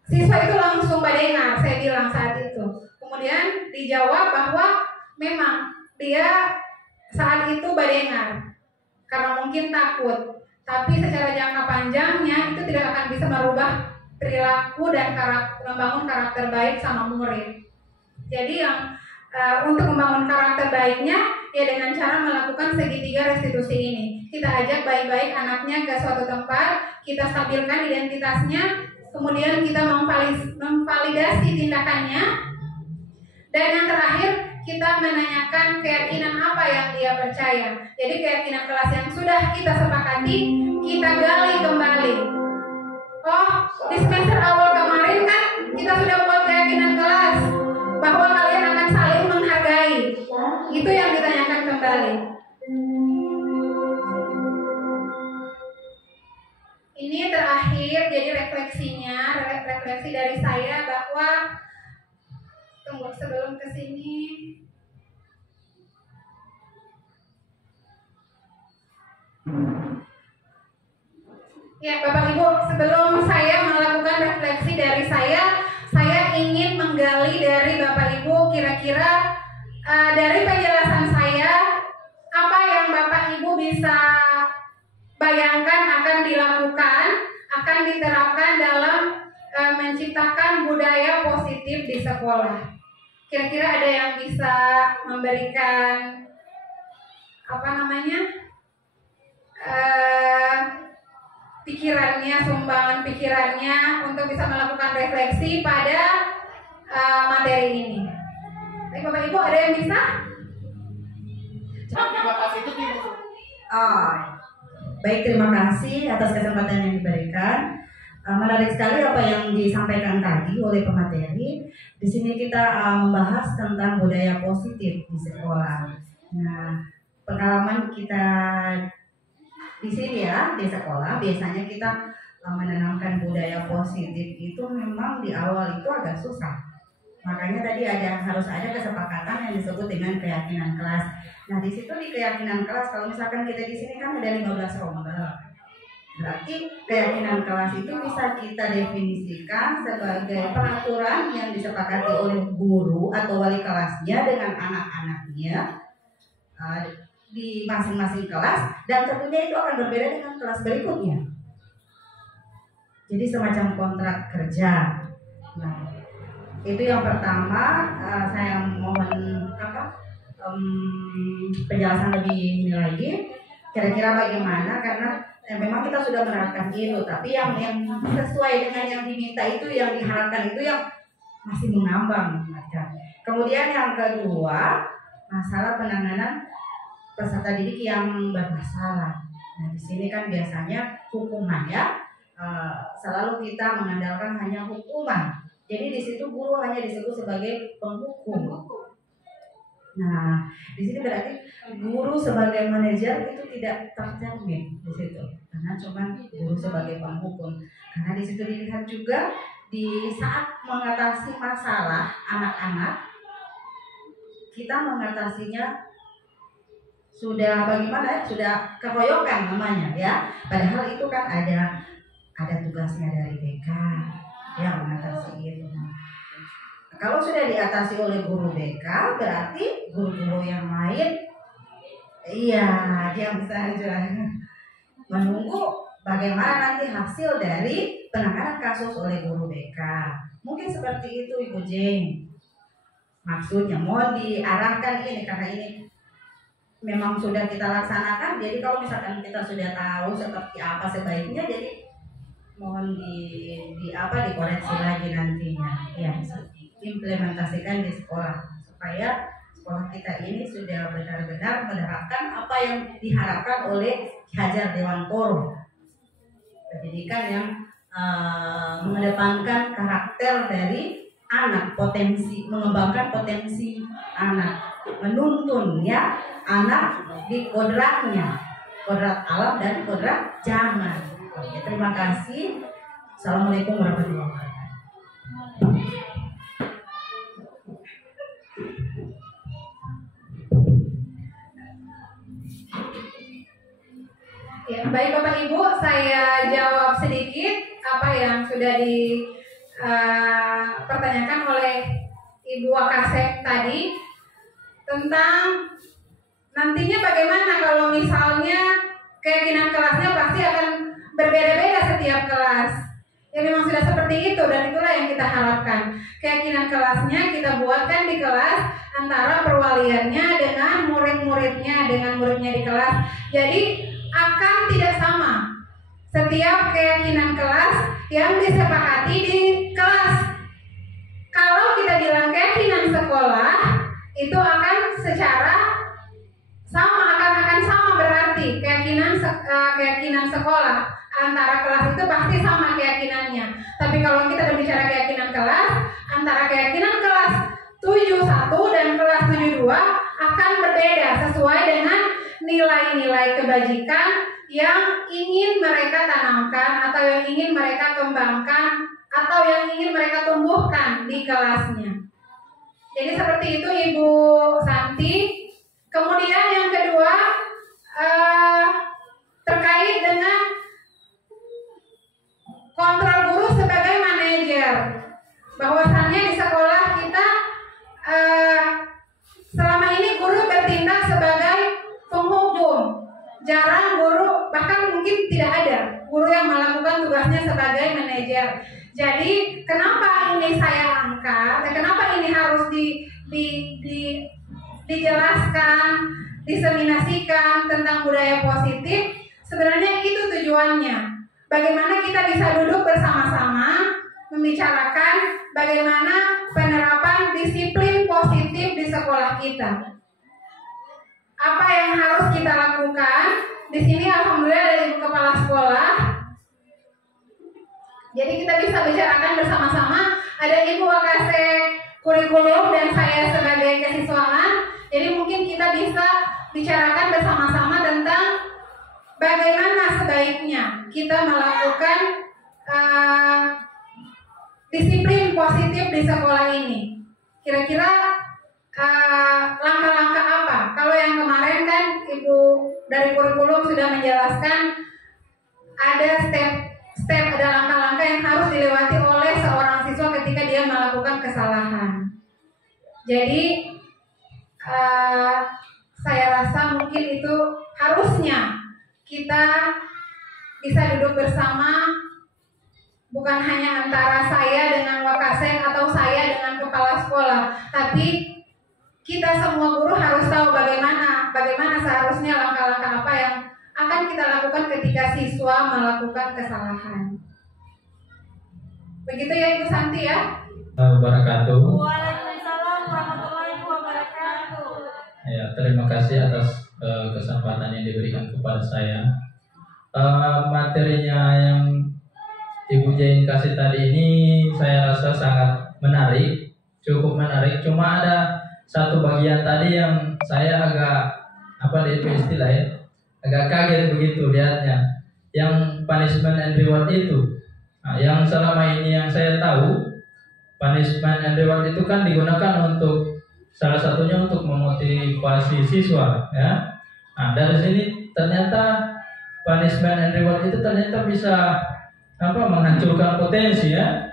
siswa itu langsung badengar, saya bilang saat itu. Kemudian dijawab bahwa memang dia saat itu badengar karena mungkin takut. Tapi secara jangka panjangnya itu tidak akan bisa merubah perilaku dan membangun karakter baik sama murid. Jadi yang untuk membangun karakter baiknya ya dengan cara melakukan segitiga restitusi ini. Kita ajak baik-baik anaknya ke suatu tempat, kita stabilkan identitasnya, kemudian kita memvalidasi tindakannya, dan yang terakhir kita menanyakan keyakinan apa yang dia percaya. Jadi keyakinan kelas yang sudah kita sepakati, kita gali kembali. Oh, di semester awal kemarin kan kita sudah buat keyakinan kelas bahwa kalian akan saling menghargai. Itu yang ditanyakan kembali. Ini terakhir, jadi refleksi dari saya bahwa tunggu sebelum kesini. Ya, Bapak Ibu, sebelum saya melakukan refleksi dari saya ingin menggali dari Bapak Ibu kira-kira dari penjelasan saya apa yang Bapak Ibu bisa bayangkan akan dilakukan, akan diterapkan dalam menciptakan budaya positif di sekolah. Kira-kira ada yang bisa memberikan pikirannya, sumbangan pikirannya untuk bisa melakukan refleksi pada materi ini. Baik, Bapak Ibu, ada yang bisa? Baik, terima kasih atas kesempatan yang diberikan. Menarik sekali apa yang disampaikan tadi oleh pemateri. Di sini kita membahas tentang budaya positif di sekolah. Nah, pengalaman kita di sini ya, di sekolah biasanya kita menanamkan budaya positif itu memang di awal itu agak susah. Makanya tadi harus ada kesepakatan yang disebut dengan keyakinan kelas. Nah, di situ di keyakinan kelas, kalau misalkan kita di sini kan ada 15 rombel. Berarti keyakinan kelas itu bisa kita definisikan sebagai peraturan yang disepakati oleh guru atau wali kelasnya dengan anak-anaknya di masing-masing kelas, dan tentunya itu akan berbeda dengan kelas berikutnya. Jadi semacam kontrak kerja. Nah, itu yang pertama. Saya mohon penjelasan lebih ini lagi. Kira-kira bagaimana, karena memang kita sudah menerapkan itu, tapi yang sesuai dengan yang diminta itu, yang diharapkan itu yang masih mengambang. Kemudian yang kedua, masalah penanganan peserta didik yang bermasalah. Nah, di sini kan biasanya hukuman ya, selalu kita mengandalkan hanya hukuman. Jadi di situ guru hanya disebut sebagai penghukum. Nah, di sini berarti guru sebagai manajer itu tidak tercermin di situ, karena cuma guru sebagai penghukum. Karena di situ dilihat juga di saat mengatasi masalah anak-anak, kita mengatasinya sudah bagaimana ya, sudah keroyokan namanya ya. Padahal itu kan ada tugasnya dari BK yang mengatasi itu. Kalau sudah diatasi oleh guru BK, berarti guru-guru yang lain dia bisa aja menunggu bagaimana nanti hasil dari penanganan kasus oleh guru BK. Mungkin seperti itu Ibu Jeng. Maksudnya mau diarahkan ini, karena ini memang sudah kita laksanakan. Jadi kalau misalkan kita sudah tahu seperti apa sebaiknya, jadi mohon dikoreksi lagi nantinya ya, implementasikan di sekolah supaya sekolah kita ini sudah benar-benar menerapkan apa yang diharapkan oleh Ki Hajar Dewantoro. Pendidikan yang mengedepankan karakter dari anak, potensi, mengembangkan potensi anak, menuntun ya anak di kodratnya, kodrat alam dan kodrat zaman. Oke, terima kasih. Assalamualaikum warahmatullahi wabarakatuh. Ya, baik Bapak Ibu, saya jawab sedikit apa yang sudah dipertanyakan oleh Ibu Wakasek tadi tentang nantinya bagaimana kalau misalnya keyakinan kelasnya pasti akan berbeda-beda setiap kelas. Ya memang sudah seperti itu dan itulah yang kita harapkan. Keyakinan kelasnya kita buatkan di kelas antara perwaliannya dengan murid-muridnya, dengan muridnya di kelas. Jadi akan tidak sama setiap keyakinan kelas yang disepakati di kelas. Kalau kita bilang keyakinan sekolah itu akan secara sama, akan sama berarti keyakinan sekolah antara kelas itu pasti sama keyakinannya. Tapi kalau kita berbicara keyakinan kelas, antara keyakinan kelas 71 dan kelas 72 akan berbeda sesuai dengan nilai-nilai kebajikan yang ingin mereka tanamkan atau yang ingin mereka kembangkan atau yang ingin mereka tumbuhkan di kelasnya. Jadi seperti itu Ibu Santi. Kemudian yang kedua terkait dengan kontrol guru sebagai manajer. Bahwasannya di sekolah kita selama ini guru bertindak sebagai penghukum. Jarang guru, bahkan mungkin tidak ada guru yang melakukan tugasnya sebagai manajer. Jadi kenapa ini saya angkat? Kenapa ini harus dijelaskan, diseminasikan tentang budaya positif? Sebenarnya itu tujuannya. Bagaimana kita bisa duduk bersama-sama membicarakan bagaimana penerapan disiplin positif di sekolah kita. Apa yang harus kita lakukan? Di sini alhamdulillah ada Ibu Kepala Sekolah. Jadi kita bisa bicarakan bersama-sama. Ada Ibu Wakasek Kurikulum dan saya sebagai kesiswaan. Jadi mungkin kita bisa bicarakan bersama-sama tentang bagaimana sebaiknya kita melakukan disiplin positif di sekolah ini. Kira-kira langkah-langkah apa? Kalau yang kemarin kan Ibu dari kurikulum sudah menjelaskan ada step ada langkah-langkah yang harus dilewati oleh seorang siswa ketika dia melakukan kesalahan. Jadi saya rasa mungkin itu harusnya kita bisa duduk bersama, bukan hanya antara saya dengan Wakasek atau saya dengan kepala sekolah, tapi kita semua guru harus tahu bagaimana seharusnya langkah-langkah apa yang akan kita lakukan ketika siswa melakukan kesalahan. Begitu ya Ibu Santi ya. Wabarakatuh. Waalaikumsalam warahmatullahi wabarakatuh. Ya, terima kasih atas kesempatan yang diberikan kepada saya. Materinya yang Ibu Jain kasih tadi ini saya rasa sangat menarik, cukup menarik. Cuma ada satu bagian tadi yang saya agak agak kaget begitu lihatnya, yang punishment and reward itu. Nah, yang selama ini yang saya tahu, punishment and reward itu kan digunakan untuk salah satunya untuk memotivasi siswa, ya. Nah, dari sini ternyata punishment and reward itu ternyata bisa menghancurkan potensi, ya.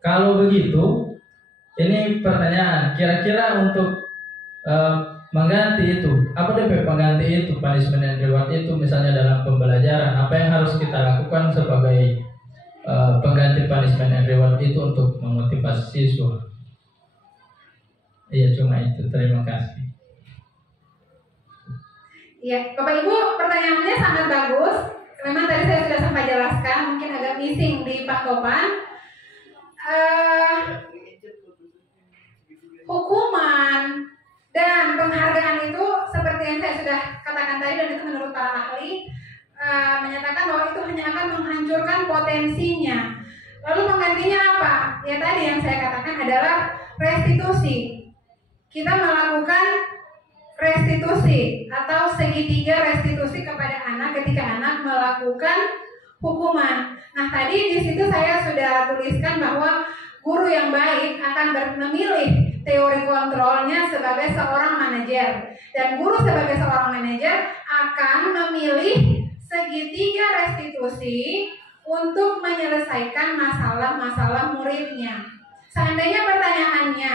Kalau begitu, ini pertanyaan, kira-kira untuk mengganti itu, apa DP pengganti itu punishment and reward itu, misalnya dalam pembelajaran, apa yang harus kita lakukan sebagai pengganti punishment and reward itu untuk memotivasi siswa? Iya, cuma itu. Terima kasih. Ya, Bapak Ibu, pertanyaannya sangat bagus. Memang tadi saya sudah sempat jelaskan, mungkin agak missing di Pak Topan. hukuman dan penghargaan itu seperti yang saya sudah katakan tadi, dan itu menurut para ahli menyatakan bahwa itu hanya akan menghancurkan potensinya. Lalu penggantinya apa? Ya tadi yang saya katakan adalah restitusi. Kita melakukan restitusi atau segitiga restitusi kepada anak ketika anak melakukan hukuman. Nah, tadi di situ saya sudah tuliskan bahwa guru yang baik akan memilih teori kontrolnya sebagai seorang manajer, dan guru sebagai seorang manajer akan memilih segitiga restitusi untuk menyelesaikan masalah-masalah muridnya. Seandainya pertanyaannya,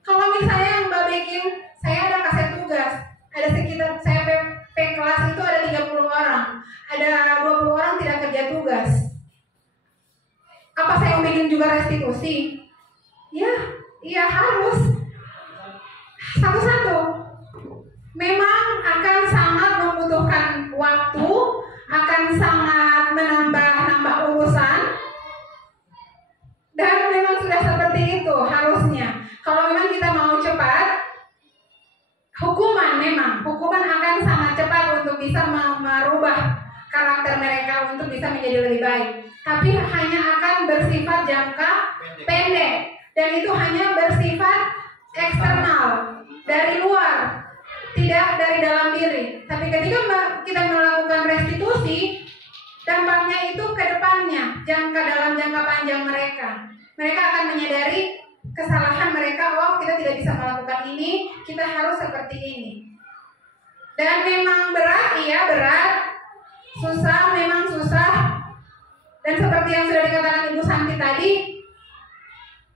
kalau misalnya Mbak Bekin, saya ada kasih tugas, ada sekitar saya P kelas itu ada 30 orang, ada 20 orang tidak kerja tugas. Apa saya bikin juga restitusi? Ya harus satu-satu. Memang akan sangat membutuhkan waktu, akan sangat menambah urusan, dan memang sudah seperti itu harusnya. Kalau memang kita mau cepat, hukuman akan sangat cepat untuk bisa merubah karakter mereka untuk bisa menjadi lebih baik. Tapi hanya akan bersifat jangka pendek, dan itu hanya bersifat eksternal, dari luar, tidak dari dalam diri. Tapi ketika kita melakukan restitusi, dampaknya itu ke depannya, dalam jangka panjang mereka akan menyadari kesalahan mereka. Oh, kita tidak bisa melakukan ini, kita harus seperti ini. Dan memang berat, iya berat, susah, memang susah. Dan seperti yang sudah dikatakan Ibu Santi tadi,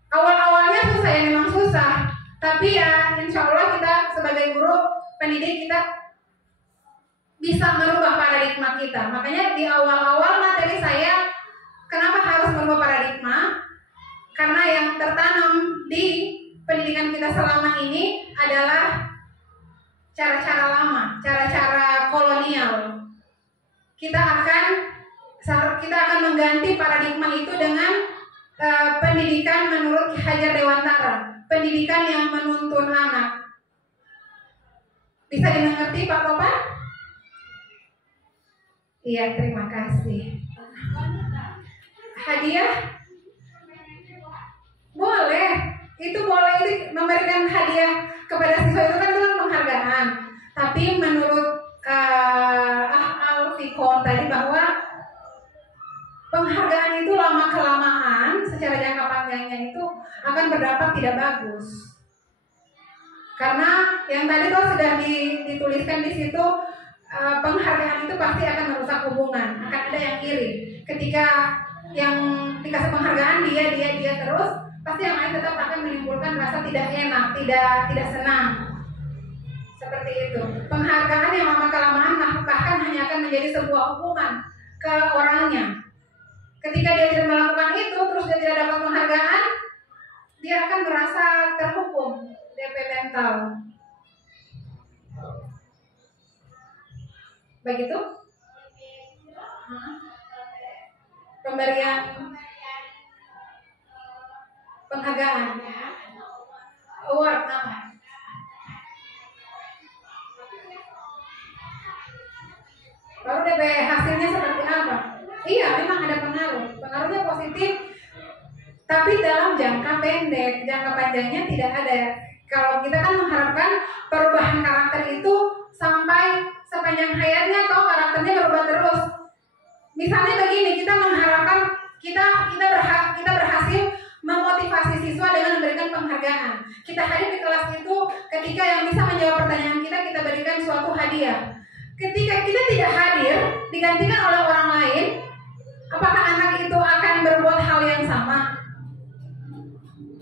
awal-awalnya susah, ya memang susah. Tapi ya insya Allah kita sebagai guru pendidik kita bisa merubah paradigma kita. Makanya di awal-awal materi saya, kenapa harus merubah paradigma? Karena yang tertanam di pendidikan kita selama ini adalah cara-cara lama, cara-cara kolonial. Kita akan mengganti paradigma itu dengan pendidikan menurut Ki Hajar Dewantara, pendidikan yang menuntun anak. Bisa dimengerti Pak Topan? Iya, terima kasih. Hadiah? Boleh. Itu boleh, itu memberikan hadiah kepada siswa itu kan dengan penghargaan. Tapi menurut Alfikon tadi bahwa penghargaan itu lama-kelamaan secara jangka panjangnya itu akan berdampak tidak bagus. Karena yang tadi tuh sudah dituliskan di situ, penghargaan itu pasti akan merusak hubungan, akan ada yang iri. Ketika yang dikasih penghargaan dia terus, pasti yang lain tetap akan menimbulkan rasa tidak enak, tidak senang. Seperti itu. Penghargaan yang lama-kelamaan bahkan hanya akan menjadi sebuah hukuman ke orangnya. Ketika dia tidak melakukan itu, terus dia tidak dapat penghargaan, dia akan merasa terhukum, DP mental. Begitu? Pemberian penghargaan, award apa? Baru DP hasilnya seperti apa? Iya, memang ada pengaruh. Pengaruhnya positif, tapi dalam jangka pendek, jangka panjangnya tidak ada. Kalau kita kan mengharapkan perubahan karakter itu sampai sepanjang hayatnya, atau karakternya berubah terus. Misalnya begini, kita mengharapkan kita berhasil memotivasi siswa dengan memberikan penghargaan. Kita hadir di kelas itu, ketika yang bisa menjawab pertanyaan kita berikan suatu hadiah. Ketika kita tidak hadir, digantikan oleh orang lain, apakah anak itu akan berbuat hal yang sama?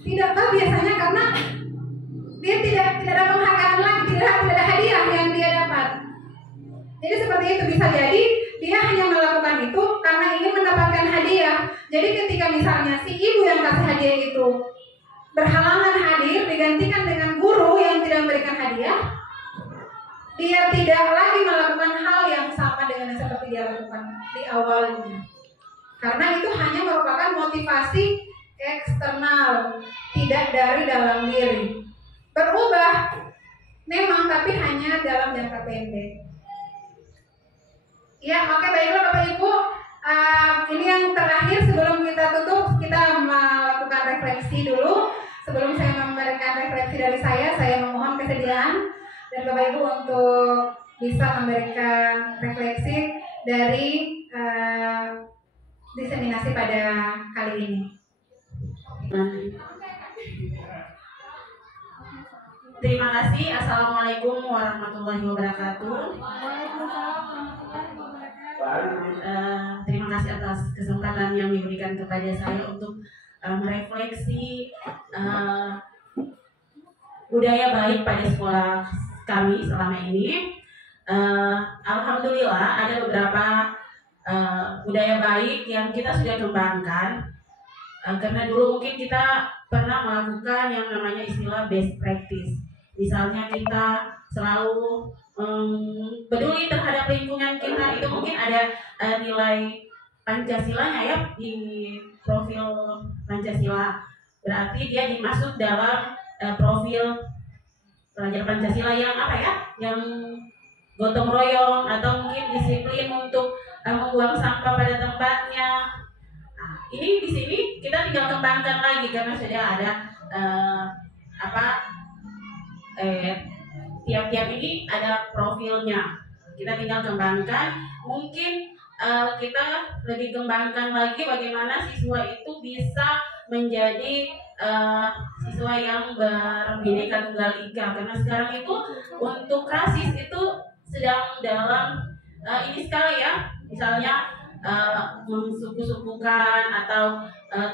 Tidak tahu biasanya, karena dia tidak ada penghargaan lagi, tidak ada hadiah yang dia dapat. Jadi seperti itu, bisa jadi dia hanya melakukan itu karena ingin mendapatkan hadiah. Jadi ketika misalnya si ibu yang kasih hadiah itu berhalangan hadir, digantikan dengan guru yang tidak memberikan hadiah, dia tidak lagi melakukan hal yang sama dengan yang seperti dia lakukan di awalnya. Karena itu hanya merupakan motivasi eksternal, tidak dari dalam diri. Berubah memang, tapi hanya dalam jangka pendek. Ya, oke, baiklah Bapak Ibu. Ini yang terakhir sebelum kita tutup, kita melakukan refleksi dulu. Sebelum saya memberikan refleksi dari saya memohon kesediaan dan Bapak Ibu untuk bisa memberikan refleksi dari diseminasi pada kali ini. Terima kasih. Assalamualaikum warahmatullahi wabarakatuh. Terima kasih atas kesempatan yang diberikan kepada saya untuk merefleksi budaya baik pada sekolah kami selama ini. Alhamdulillah ada beberapa budaya baik yang kita sudah kembangkan, karena dulu mungkin kita pernah melakukan yang namanya istilah best practice. Misalnya kita selalu peduli terhadap lingkungan kita, itu mungkin ada nilai Pancasilanya ya di profil Pancasila. Berarti dia dimasuk dalam profil pelajar Pancasila yang apa ya? Yang gotong royong atau mungkin disiplin untuk membuang sampah pada tempatnya. Nah, ini di sini kita tinggal kembangkan lagi karena sudah ada tiap-tiap ini ada profilnya. Kita tinggal kembangkan. Mungkin kita lebih kembangkan lagi bagaimana siswa itu bisa menjadi siswa yang berbineka tunggal ika. Karena sekarang itu untuk rasis itu sedang dalam ini sekali ya. Misalnya mensuku-sukukan atau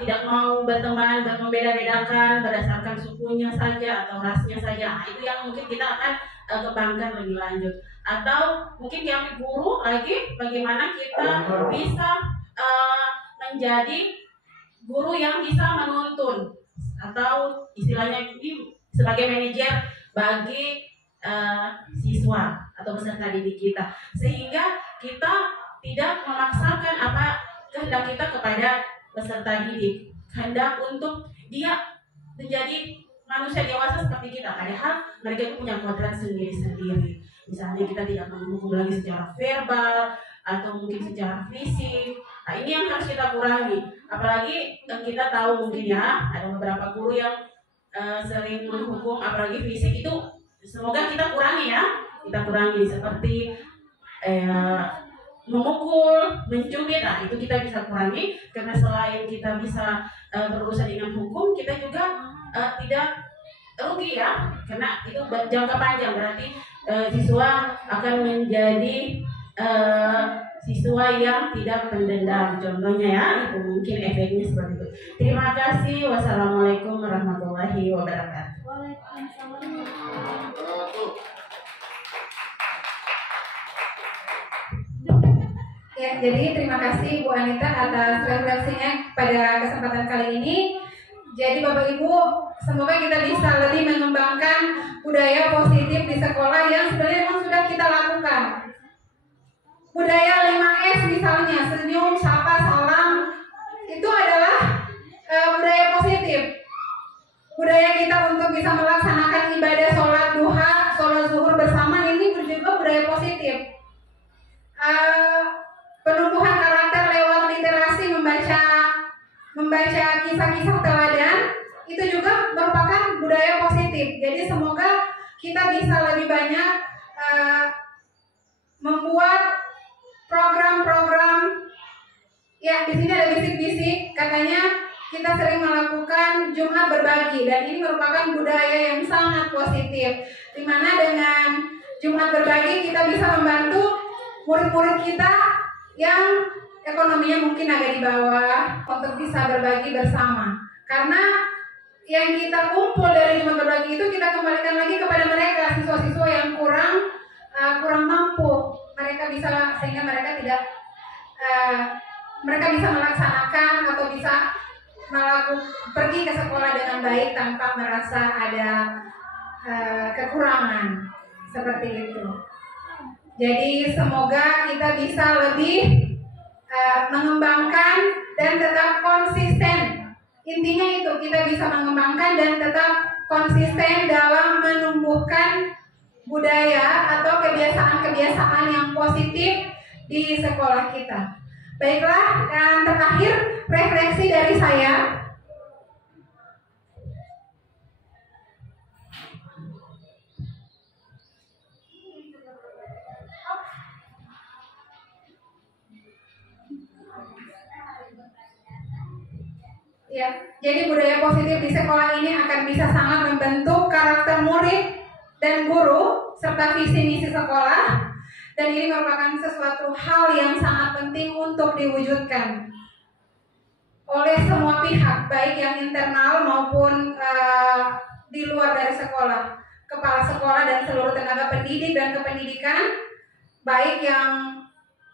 tidak mau berteman dan membeda-bedakan berdasarkan sukunya saja atau rasnya saja. Nah, itu yang mungkin kita akan kembangkan lebih lanjut. Atau mungkin kami guru lagi bagaimana kita bisa menjadi guru yang bisa menuntun atau istilahnya ini sebagai manajer bagi siswa atau peserta didik kita, sehingga kita tidak memaksakan apa kehendak kita kepada peserta didik, kehendak untuk dia menjadi manusia dewasa seperti kita, padahal mereka itu punya kodrat sendiri-sendiri. Misalnya kita tidak menghukum lagi secara verbal atau mungkin secara fisik. Nah, ini yang harus kita kurangi. Apalagi kita tahu mungkin ya ada beberapa guru yang sering menghukum apalagi fisik, itu semoga kita kurangi ya. Kita kurangi seperti memukul, mencubit. Nah, itu kita bisa kurangi karena selain kita bisa berurusan dengan hukum, kita juga tidak rugi ya, karena itu jangka panjang. Berarti siswa akan menjadi siswa yang tidak pendendam, contohnya ya, itu mungkin efeknya seperti itu. Terima kasih. Wassalamualaikum warahmatullahi wabarakatuh. Ya, jadi terima kasih Bu Anita atas refleksinya pada kesempatan kali ini. Jadi Bapak Ibu, semoga kita bisa lebih mengembangkan budaya positif di sekolah yang sebenarnya memang sudah kita lakukan. Budaya 5S misalnya, senyum, sapa, salam, itu adalah budaya positif. Budaya kita untuk bisa melaksanakan ibadah sholat duha, sholat zuhur bersama, ini juga budaya positif. Penumbuhan karakter lewat literasi, membaca kisah-kisah teladan, itu juga merupakan budaya positif. Jadi semoga kita bisa lebih banyak membuat program-program. Ya, di sini ada bisik-bisik, katanya kita sering melakukan Jumat berbagi, dan ini merupakan budaya yang sangat positif, di mana dengan Jumat berbagi kita bisa membantu murid-murid kita yang ekonominya mungkin agak di bawah untuk bisa berbagi bersama. Karena yang kita kumpul dari Jumat berbagi itu kita kembalikan lagi kepada mereka, siswa-siswa yang kurang mampu. Mereka bisa, sehingga mereka bisa melaksanakan atau bisa pergi ke sekolah dengan baik tanpa merasa ada kekurangan seperti itu. Jadi semoga kita bisa lebih mengembangkan dan tetap konsisten Intinya itu, kita bisa mengembangkan dan tetap konsisten dalam menumbuhkan budaya atau kebiasaan-kebiasaan yang positif di sekolah kita. Baiklah, dan terakhir refleksi dari saya. Ya, jadi budaya positif di sekolah ini akan bisa sangat membentuk karakter murid dan guru serta visi misi sekolah, dan ini merupakan sesuatu hal yang sangat penting untuk diwujudkan oleh semua pihak, baik yang internal maupun di luar dari sekolah, kepala sekolah dan seluruh tenaga pendidik dan kependidikan, baik yang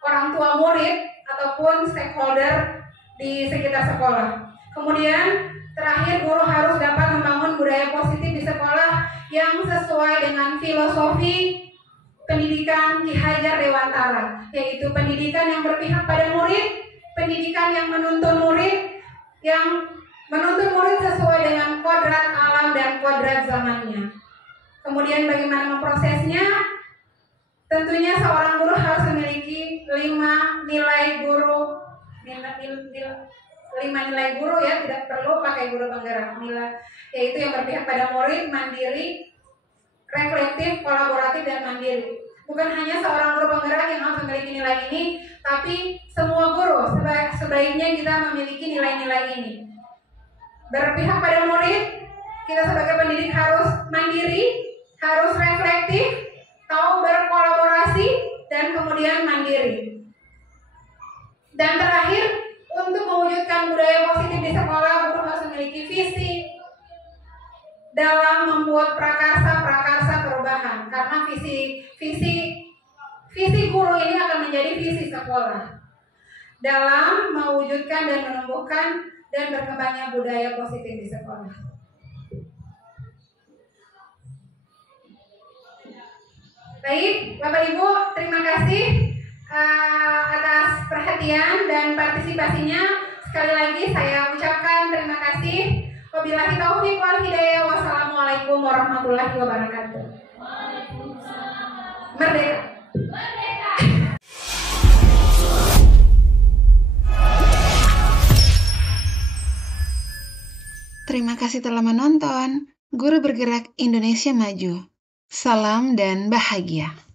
orang tua murid ataupun stakeholder di sekitar sekolah. Kemudian terakhir, guru harus dapat membangun budaya positif di sekolah yang sesuai dengan filosofi pendidikan Ki Hajar Dewantara, yaitu pendidikan yang berpihak pada murid, pendidikan yang menuntun murid sesuai dengan kodrat alam dan kodrat zamannya. Kemudian bagaimana memprosesnya? Tentunya seorang guru harus memiliki 5 nilai guru, 5 nilai guru ya, tidak perlu pakai guru penggerak, yaitu yang berpihak pada murid, mandiri, reflektif, kolaboratif, dan mandiri. Bukan hanya seorang guru penggerak yang harus memiliki nilai ini, tapi semua guru sebaiknya kita memiliki nilai-nilai ini. Berpihak pada murid, kita sebagai pendidik harus mandiri, harus reflektif, tahu berkolaborasi, dan kemudian mandiri. Dan terakhir, untuk mewujudkan budaya positif di sekolah, guru harus memiliki visi dalam membuat prakarsa perubahan, karena visi guru ini akan menjadi visi sekolah dalam mewujudkan dan menumbuhkan dan berkembangnya budaya positif di sekolah. Baik, Bapak Ibu, terima kasih atas perhatian dan partisipasinya. Sekali lagi saya ucapkan terima kasih. Wabillahi taufiq wal hidayah. Wassalamualaikum warahmatullahi wabarakatuh. Merdeka. Terima kasih telah menonton. Guru Bergerak Indonesia Maju. Salam dan bahagia.